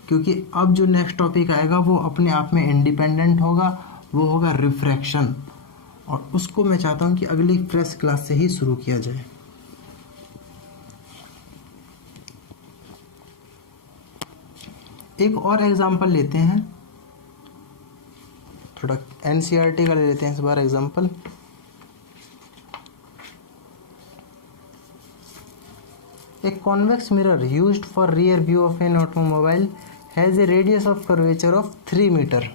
क्योंकि अब जो नेक्स्ट टॉपिक आएगा वो अपने आप में इंडिपेंडेंट होगा, वो होगा रिफ्रैक्शन। और उसको मैं चाहता हूँ कि अगली फ्रेश क्लास से ही शुरू किया जाए। एक और एग्जांपल लेते हैं, थोड़ा एनसीईआरटी का ले लेते हैं इस बार example. A convex mirror used for rear view of an automobile has a radius of curvature of 3 metre.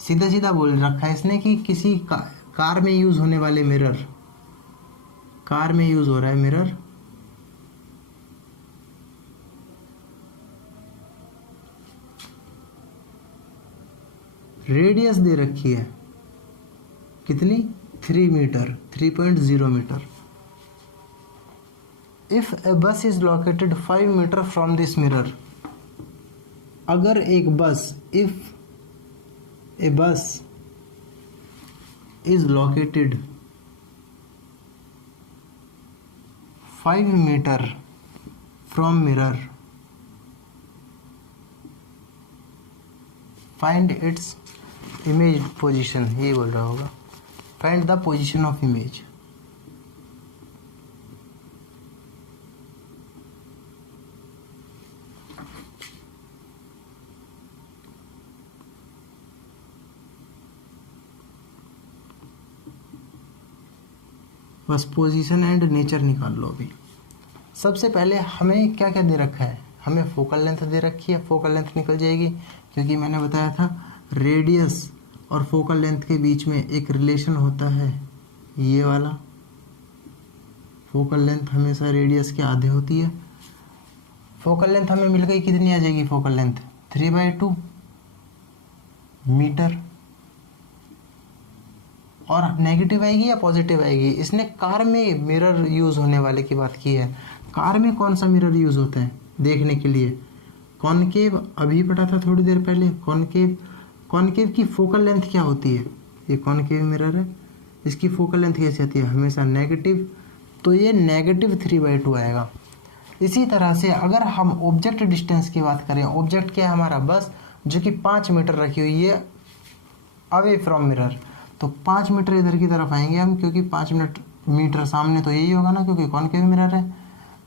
सीधा सीधा बोल रखा है इसने कि किसी कार में यूज होने वाले मिरर, कार में यूज हो रहा है मिरर, रेडियस दे रखी है कितनी, 3 metre, 3.0 metre. If a bus is located 5 metre from this mirror, अगर एक बस, if a bus is located 5 metre from mirror, find its image position, ये बोल रहा होगा, find the position of image। बस पोजीशन एंड नेचर निकाल लो अभी। सबसे पहले हमें क्या क्या दे रखा है, हमें फोकल लेंथ दे रखी है, फोकल लेंथ निकल जाएगी क्योंकि मैंने बताया था रेडियस और फोकल लेंथ के बीच में एक रिलेशन होता है, ये वाला। फोकल लेंथ हमेशा रेडियस के आधे होती है। फोकल लेंथ हमें मिल गई, कितनी आ जाएगी फोकल लेंथ, 3/2 मीटर। और नेगेटिव आएगी या पॉजिटिव आएगी, इसने कार में मिरर यूज़ होने वाले की बात की है। कार में कौन सा मिरर यूज़ होता है देखने के लिए, कॉनकेव, अभी पढ़ा था थोड़ी देर पहले, कॉनकेव। कॉनकेव की फोकल लेंथ क्या होती है, ये कॉनकेव मिरर है, इसकी फोकल लेंथ कैसी आती है, हमेशा नेगेटिव, तो ये नेगेटिव 3/2 आएगा। इसी तरह से अगर हम ऑब्जेक्ट डिस्टेंस की बात करें, ऑब्जेक्ट क्या है हमारा, बस, जो कि 5 मीटर रखी हुई है अवे फ्रॉम मिरर, तो 5 मीटर इधर की तरफ आएंगे हम, क्योंकि 5 मीटर सामने तो यही होगा ना, क्योंकि कॉनकेव मिरर है।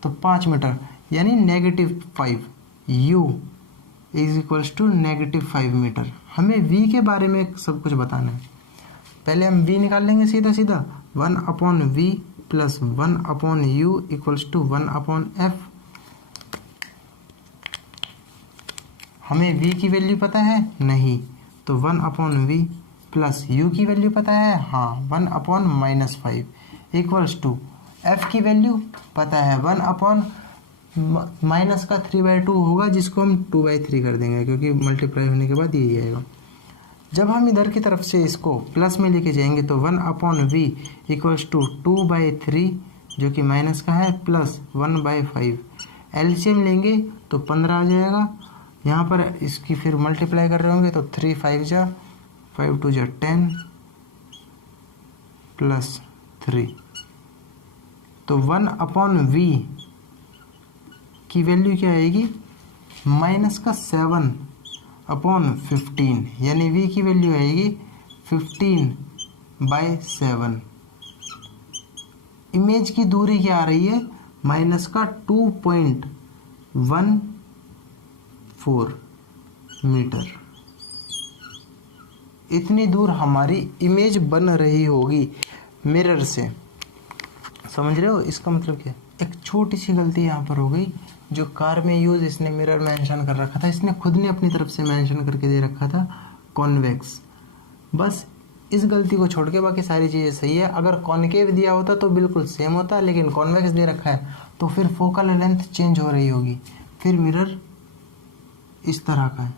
तो 5 मीटर यानी -5, u is equals to -5 metre. हमें v के बारे में सब कुछ बताना है। पहले हम v निकाल लेंगे सीधा सीधा, 1/v plus 1/u equals to 1/f। हमें v की वैल्यू पता है नहीं, तो 1/v प्लस u की वैल्यू पता है, हाँ, 1/-5 इक्वल्स टू f की वैल्यू पता है, 1/-3/2 होगा, जिसको हम 2/3 कर देंगे क्योंकि मल्टीप्लाई होने के बाद यही आएगा। जब हम इधर की तरफ से इसको प्लस में लेके जाएंगे तो 1/v इक्वल्स टू 2/3 जो कि माइनस का है, प्लस 1/5। एलसीएम लेंगे तो 15 आ जाएगा। यहाँ पर इसकी फिर मल्टीप्लाई कर रहे होंगे तो 3 5 जा 5 2 जा 10 प्लस 3, तो 1/v की वैल्यू क्या आएगी, -7/15, यानी v की वैल्यू आएगी 15/7। इमेज की दूरी क्या आ रही है, -2.14 मीटर। इतनी दूर हमारी इमेज बन रही होगी मिरर से, समझ रहे हो। इसका मतलब क्या, एक छोटी सी गलती यहाँ पर हो गई, जो कार में यूज इसने मिरर मेंशन कर रखा था, इसने खुद ने अपनी तरफ से मेंशन करके दे रखा था कॉन्वेक्स। बस इस गलती को छोड़ के बाकी सारी चीज़ें सही है। अगर कॉनकेव दिया होता तो बिल्कुल सेम होता, लेकिन कॉन्वेक्स दे रखा है तो फिर फोकल लेंथ चेंज हो रही होगी, फिर मिरर इस तरह का है।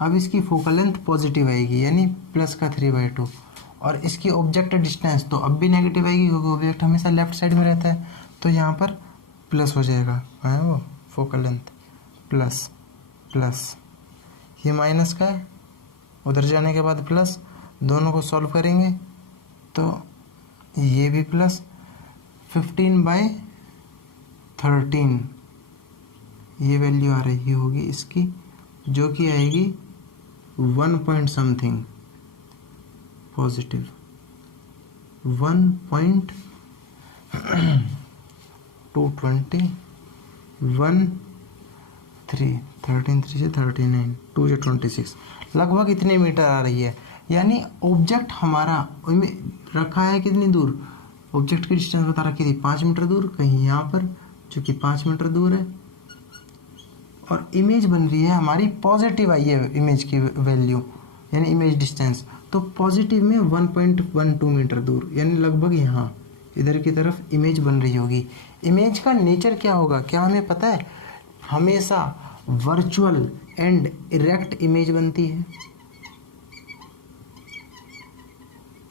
अब इसकी फोकल लेंथ पॉजिटिव आएगी, यानी प्लस का 3/2, और इसकी ऑब्जेक्ट डिस्टेंस तो अब भी नेगेटिव आएगी क्योंकि ऑब्जेक्ट हमेशा लेफ्ट साइड में रहता है, तो यहाँ पर प्लस हो जाएगा, है वो फोकल लेंथ प्लस प्लस, ये माइनस का है, उधर जाने के बाद प्लस, दोनों को सॉल्व करेंगे तो ये भी प्लस, 15/13 ये वैल्यू आ रही होगी इसकी, जो कि आएगी 1 पॉइंट समथिंग पॉजिटिव 1.220 13 3 से 39 2 से 26 लगभग इतने मीटर आ रही है। यानी ऑब्जेक्ट हमारा रखा है कितनी दूर, ऑब्जेक्ट की डिस्टेंस बता रखी थी 5 मीटर दूर, कहीं यहाँ पर जो कि 5 मीटर दूर है, और इमेज बन रही है हमारी पॉजिटिव आई है इमेज की वैल्यू, यानी इमेज डिस्टेंस तो पॉजिटिव में 1.12 मीटर दूर, यानी लगभग यहाँ इधर की तरफ इमेज बन रही होगी। इमेज का नेचर क्या होगा, क्या हमें पता है? हमेशा वर्चुअल एंड इरेक्ट इमेज बनती है।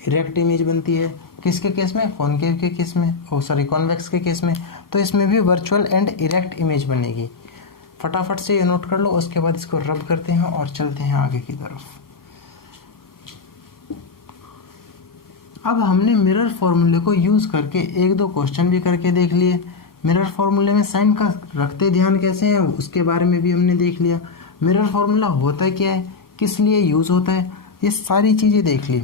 इरेक्ट इमेज बनती है किसके केस में? कॉनकेव के केस में, कॉन्वेक्स के केस में। तो इसमें भी वर्चुअल एंड इरेक्ट इमेज बनेगी। फटाफट से ये नोट कर लो, उसके बाद इसको रब करते हैं और चलते हैं आगे की तरफ। अब हमने मिरर फॉर्मूले को यूज करके एक दो क्वेश्चन भी करके देख लिए। मिरर फॉर्मूले में साइन का रखते ध्यान कैसे है उसके बारे में भी हमने देख लिया। मिरर फॉर्मूला होता क्या है, किस लिए यूज होता है, ये सारी चीजें देख ली।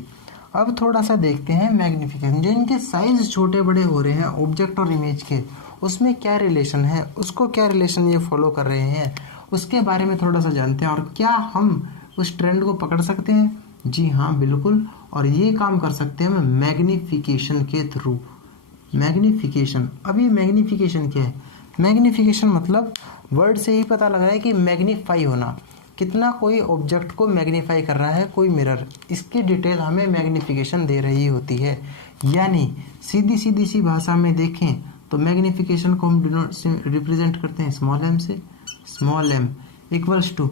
अब थोड़ा सा देखते हैं मैग्निफिकेशन। जो इनके साइज छोटे बड़े हो रहे हैं ऑब्जेक्ट और इमेज के, उसमें क्या रिलेशन है, उसको क्या रिलेशन ये फॉलो कर रहे हैं, उसके बारे में थोड़ा सा जानते हैं। और क्या हम उस ट्रेंड को पकड़ सकते हैं? जी हाँ, बिल्कुल। और ये काम कर सकते हैं मैग्निफिकेशन के थ्रू। मैग्निफिकेशन, अब ये मैग्निफिकेशन क्या है? मैग्निफिकेशन मतलब वर्ड से ही पता लग रहा है कि मैग्नीफाई होना, कितना कोई ऑब्जेक्ट को मैग्नीफाई कर रहा है कोई मिरर, इसकी डिटेल हमें मैग्निफिकेशन दे रही होती है। यानी सीधी सी भाषा में देखें तो मैग्निफिकेशन को हम रिप्रेजेंट करते हैं स्मॉल एम से। Small m equals to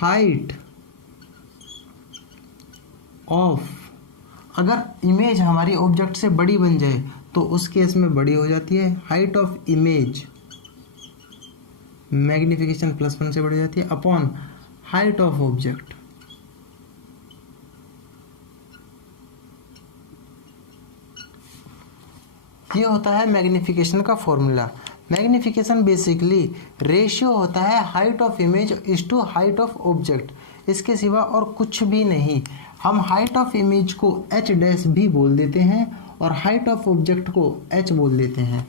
height of, अगर इमेज हमारी ऑब्जेक्ट से बड़ी बन जाए तो उस केस में बड़ी हो जाती है हाइट ऑफ इमेज, मैग्निफिकेशन +1 से बढ़ जाती है, अपॉन हाइट ऑफ ऑब्जेक्ट। ये होता है मैग्निफिकेशन का फॉर्मूला। मैग्निफिकेशन बेसिकली रेशियो होता है height of image is to height of object, इसके सिवा और कुछ भी नहीं। हम हाइट ऑफ इमेज को h डैश भी बोल देते हैं और हाइट ऑफ ऑब्जेक्ट को h बोल देते हैं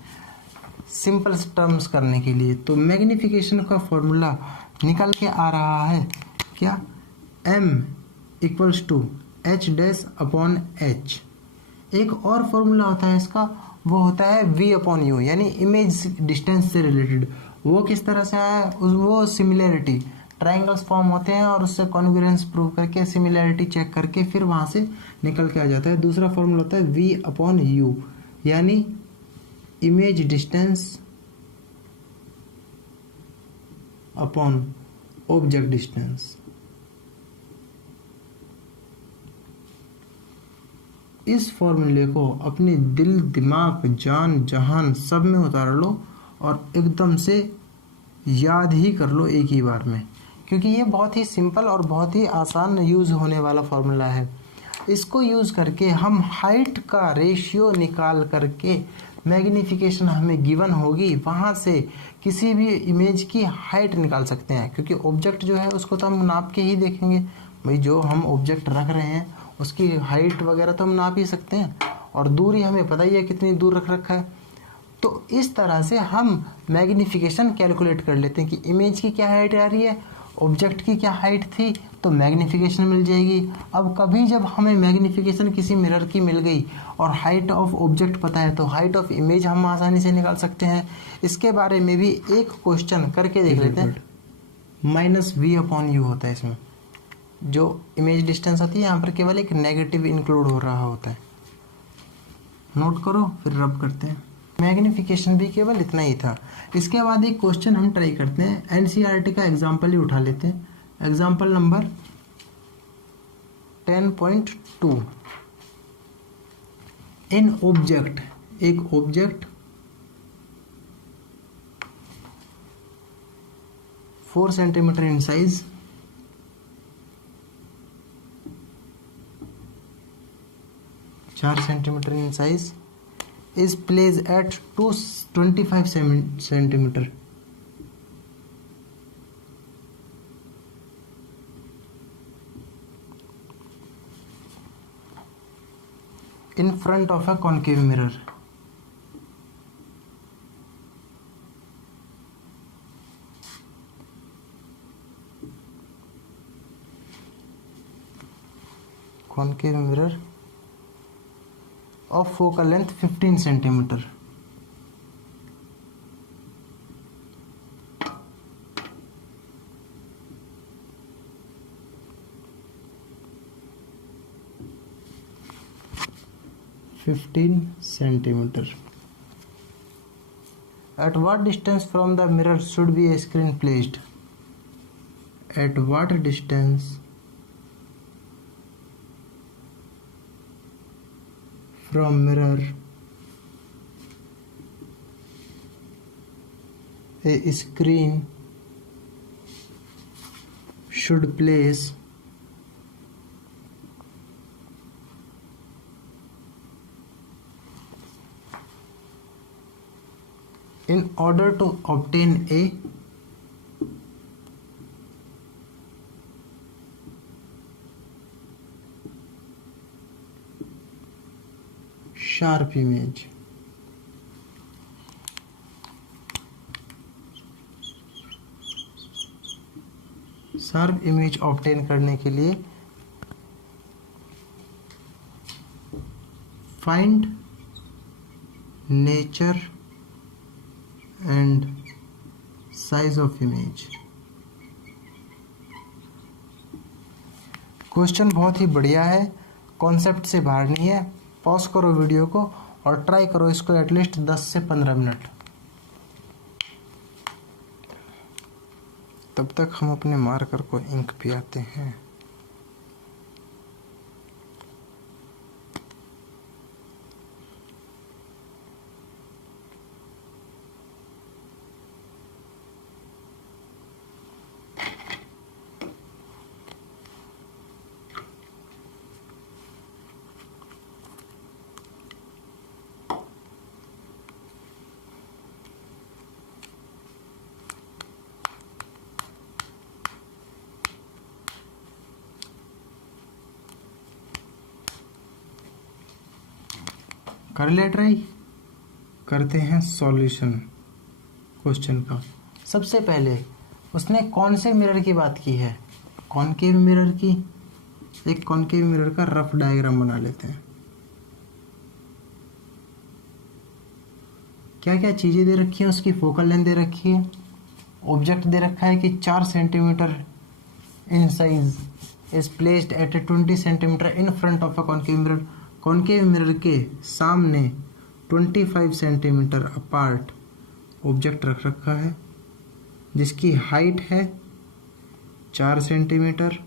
सिंपल टर्म्स करने के लिए। तो मैग्निफिकेशन का फॉर्मूला निकल के आ रहा है क्या? m equals to h dash upon h। एक और फॉर्मूला होता है इसका, वो होता है v अपॉन u, यानी इमेज डिस्टेंस से रिलेटेड। वो किस तरह से आया? वो सिमिलैरिटी, ट्राइंगल्स फॉर्म होते हैं और उससे कॉन्ग्रुएंस प्रूव करके सिमिलैरिटी चेक करके फिर वहाँ से निकल के आ जाता है। दूसरा फॉर्मूला होता है v अपॉन u, यानी image distance upon object distance. इस फॉर्मूले को अपने दिल दिमाग जान जहान सब में उतार लो और एकदम से याद ही कर लो एक ही बार में, क्योंकि ये बहुत ही सिंपल और बहुत ही आसान यूज़ होने वाला फॉर्मूला है। इसको यूज़ करके हम हाइट का रेशियो निकाल करके मैग्निफिकेशन हमें गिवन होगी, वहाँ से किसी भी इमेज की हाइट निकाल सकते हैं। क्योंकि ऑब्जेक्ट जो है उसको तो हम नाप के ही देखेंगे, भाई जो हम ऑब्जेक्ट रख रहे हैं उसकी हाइट वगैरह तो हम नाप ही सकते हैं, और दूरी हमें पता ही है कितनी दूर रख रखा है। तो इस तरह से हम मैग्निफिकेशन कैलकुलेट कर लेते हैं कि इमेज की क्या हाइट आ रही है, ऑब्जेक्ट की क्या हाइट थी, तो मैग्निफिकेशन मिल जाएगी। अब कभी जब हमें मैग्निफिकेशन किसी मिरर की मिल गई और हाइट ऑफ ऑब्जेक्ट पता है तो हाइट ऑफ इमेज हम आसानी से निकाल सकते हैं। इसके बारे में भी एक क्वेश्चन करके देख लेते हैं। -v अपॉन u होता है इसमें, जो इमेज डिस्टेंस होती है यहाँ पर केवल एक नेगेटिव इंक्लूड हो रहा होता है। नोट करो फिर रब करते हैं। मैग्निफिकेशन भी केवल इतना ही था। इसके बाद एक क्वेश्चन हम ट्राई करते हैं, एनसीईआरटी का एग्जाम्पल ही उठा लेते हैं। Example number 10.2। इन ऑब्जेक्ट, एक object 4 centimetre in size, centimetre in size is placed at 225 centimeter in front of a concave mirror. Concave mirror of focal length 15 centimeter. At what distance from the mirror should be a screen placed? At what distance from mirror a screen should place in order to obtain a sharp image. Sharp image obtain करने के लिए find nature and size of image. Question बहुत ही बढ़िया है, concept से बाहर नहीं है। पॉज करो वीडियो को और ट्राई करो इसको एटलीस्ट 10 से 15 मिनट। तब तक हम अपने मार्कर को इंक पे आते हैं। कर ले ट्राई, करते हैं सॉल्यूशन क्वेश्चन का। सबसे पहले उसने कौन से मिरर की बात की है? कॉनकेव मिरर की। एक कॉनकेव मिरर का रफ डायग्राम बना लेते हैं। क्या क्या चीज़ें दे रखी हैं? उसकी फोकल लेंथ दे रखी है, ऑब्जेक्ट दे रखा है कि 4 centimetre in size is placed at A 20 centimetre in front of a concave mirror. Concave mirror के सामने 25 सेंटीमीटर अपार्ट ऑब्जेक्ट रख रखा है जिसकी हाइट है 4 सेंटीमीटर।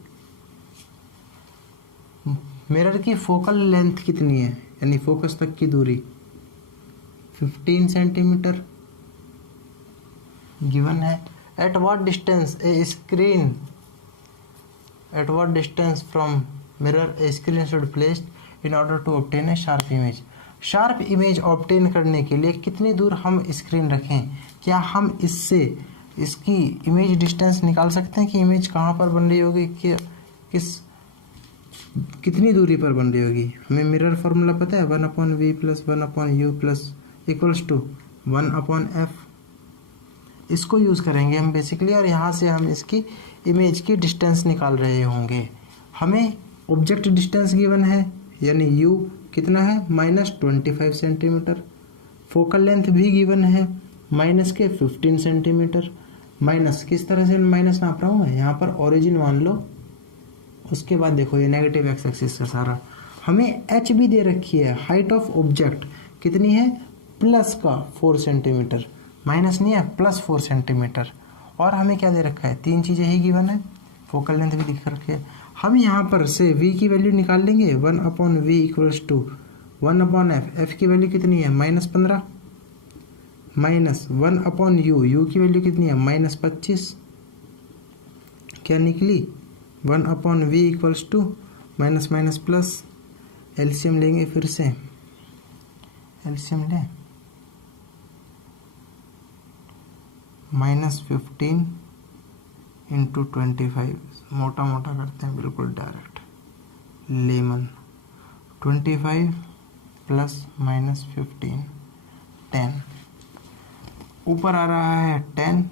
मिरर की फोकल लेंथ कितनी है, यानी फोकस तक की दूरी 15 सेंटीमीटर गिवन है। At what distance a screen, at what distance from mirror a screen should placed in order to obtain a sharp image. Sharp image obtain करने के लिए कितनी दूर हम स्क्रीन रखें? क्या हम इससे इसकी इमेज डिस्टेंस निकाल सकते हैं कि इमेज कहाँ पर बन रही होगी, कि कितनी दूरी पर बन रही होगी? हमें मिरर फार्मूला पता है, 1/v + 1/u = 1/f। इसको यूज़ करेंगे हम बेसिकली, और यहाँ से हम इसकी इमेज की डिस्टेंस निकाल रहे होंगे। हमें ऑब्जेक्ट डिस्टेंस गिवन है, यानी u कितना है -25 सेंटीमीटर। फोकल लेंथ भी गिवन है माइनस के 15 सेंटीमीटर। माइनस किस तरह से माइनस नाप रहा हूँ मैं, यहाँ पर ओरिजिन मान लो, उसके बाद देखो ये नेगेटिव एक्स एक्सिस का सारा। हमें h भी दे रखी है, हाइट ऑफ ऑब्जेक्ट कितनी है +4 सेंटीमीटर, माइनस नहीं है, +4 सेंटीमीटर। और हमें क्या दे रखा है, 3 चीज़ें ही गिवन है, फोकल लेंथ भी दिख रखी है। हम यहाँ पर से v की वैल्यू निकाल लेंगे, 1/v = 1/f। f की वैल्यू कितनी है -15, माइनस 1/u, u की वैल्यू कितनी है -25। क्या निकली 1/v = -+ एलसीएम लेंगे, फिर से एलसीएम लें, -15 × 25, मोटा मोटा करते हैं बिल्कुल डायरेक्ट, लेमन 25 प्लस माइनस 15 10, ऊपर आ रहा है 10,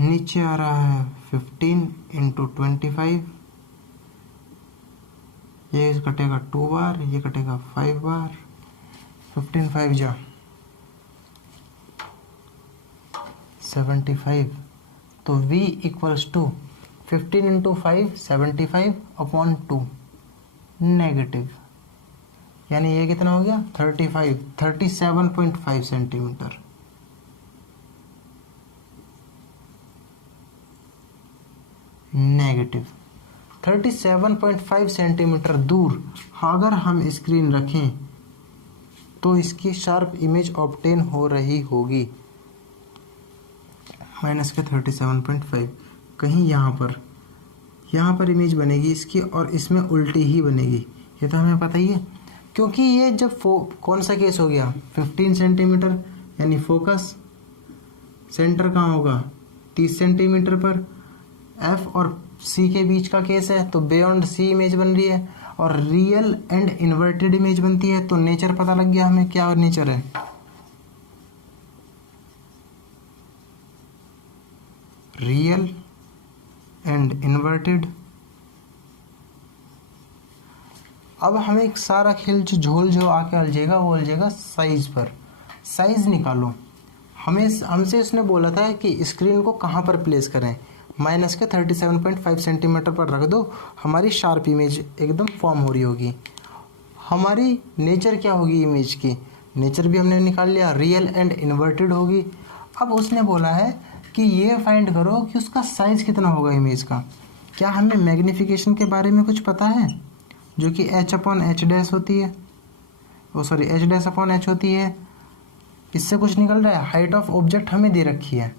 नीचे आ रहा है 15 इंटू 25, ये कटेगा 2 बार, ये कटेगा 5 बार, 15 5 जा 75, तो v equals to 15 into 5 75 upon 2 negative, यानी ये कितना हो गया 37.5 सेंटीमीटर। नेगेटिव 37.5 सेंटीमीटर दूर अगर हम स्क्रीन रखें तो इसकी शार्प इमेज ऑब्टेन हो रही होगी। माइनस के 37.5 कहीं यहाँ पर इमेज बनेगी इसकी और इसमें उल्टी ही बनेगी, ये तो हमें पता ही है, क्योंकि ये जब कौन सा केस हो गया 15 सेंटीमीटर, यानी फोकस सेंटर कहाँ होगा 30 सेंटीमीटर पर, एफ और सी के बीच का केस है तो बियॉन्ड सी इमेज बन रही है, और रियल एंड इन्वर्टेड इमेज बनती है, तो नेचर पता लग गया हमें क्या नेचर है, रियल एंड इन्वर्टेड। अब हमें एक सारा खेल जो आके अलझेगा वो अलझेगा साइज पर। साइज निकालो, हमसे इसने बोला था कि स्क्रीन को कहाँ पर प्लेस करें, माइनस के 37.5 सेंटीमीटर पर रख दो, हमारी शार्प इमेज एकदम फॉर्म हो रही होगी। हमारी नेचर क्या होगी इमेज की, नेचर भी हमने निकाल लिया, रियल एंड इन्वर्टेड होगी। अब उसने बोला है कि ये फाइंड करो कि उसका साइज कितना होगा इमेज का। क्या हमें मैग्नीफिकेशन के बारे में कुछ पता है, जो कि h अपॉन एच डैश होती है, एच डैश अपॉन एच होती है। इससे कुछ निकल रहा है, हाइट ऑफ ऑब्जेक्ट हमें दे रखी है,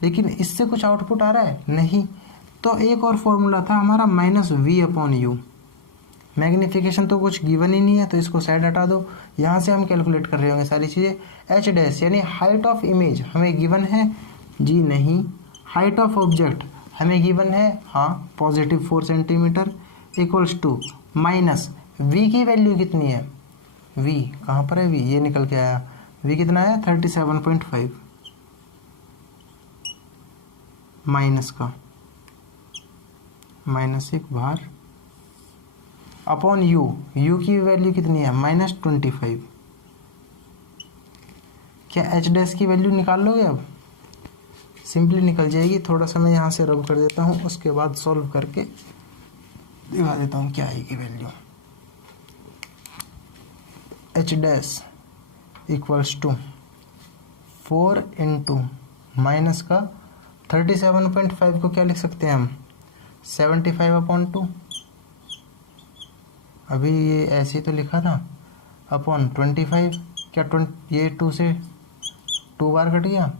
लेकिन इससे कुछ आउटपुट आ रहा है नहीं। तो एक और फॉर्मूला था हमारा minus v upon u. Magnification तो कुछ गिवन ही नहीं है, तो इसको साइड हटा दो। यहाँ से हम कैलकुलेट कर रहे होंगे सारी चीज़ें। एच डैश यानी हाइट ऑफ इमेज हमें गिवन है जी नहीं, हाइट ऑफ ऑब्जेक्ट हमें गिवन है हाँ positive 4 centimetre, equals to minus v की वैल्यू कितनी है, वी कहाँ पर है, वी ये निकल के आया, वी कितना है 37.5, माइनस का माइनस एक बाहर अपॉन यू, यू की वैल्यू कितनी है -25। क्या एच डैश की वैल्यू निकाल लोगे, अब सिंपली निकल जाएगी। थोड़ा सा मैं यहाँ से रब कर देता हूँ, उसके बाद सॉल्व करके दिखा देता हूँ क्या आएगी value. H dash equals to 4 into minus का 37.5 को क्या लिख सकते हैं हम 75 अपॉन 2, अभी ये ऐसे ही तो लिखा था, अपॉन 25, क्या ये 2 से 2 बार कट गया,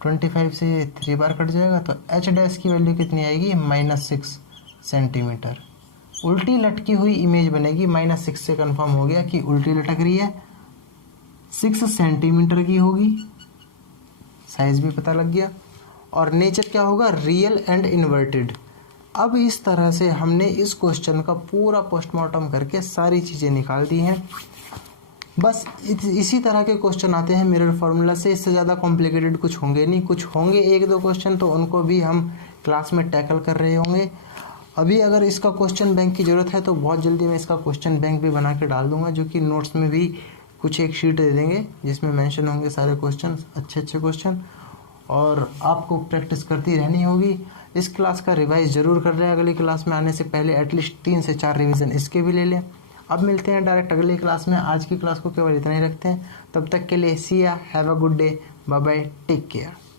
25 से ये 3 बार कट जाएगा, तो एच डैश की वैल्यू कितनी आएगी -6 सेंटीमीटर। उल्टी लटकी हुई इमेज बनेगी, -6 से कंफर्म हो गया कि उल्टी लटक रही है, 6 सेंटीमीटर की होगी, साइज भी पता लग गया, और नेचर क्या होगा रियल एंड इन्वर्टेड। अब इस तरह से हमने इस क्वेश्चन का पूरा पोस्टमार्टम करके सारी चीज़ें निकाल दी हैं। बस इसी तरह के क्वेश्चन आते हैं मिरर फार्मूला से, इससे ज़्यादा कॉम्प्लिकेटेड कुछ होंगे नहीं, कुछ होंगे 1-2 क्वेश्चन, तो उनको भी हम क्लास में टैकल कर रहे होंगे। अभी अगर इसका क्वेश्चन बैंक की ज़रूरत है तो बहुत जल्दी मैं इसका क्वेश्चन बैंक भी बना के डाल दूंगा, जो कि नोट्स में भी कुछ एक शीट दे देंगे जिसमें मेंशन होंगे सारे क्वेश्चन, अच्छे क्वेश्चन, और आपको प्रैक्टिस करती रहनी होगी। इस क्लास का रिवाइज जरूर कर रहे हैं, अगली क्लास में आने से पहले एटलीस्ट 3 से 4 रिवीजन इसके भी ले लें। अब मिलते हैं डायरेक्ट अगली क्लास में, आज की क्लास को केवल इतना ही रखते हैं, तब तक के लिए see ya, have a good day, bye bye, take care.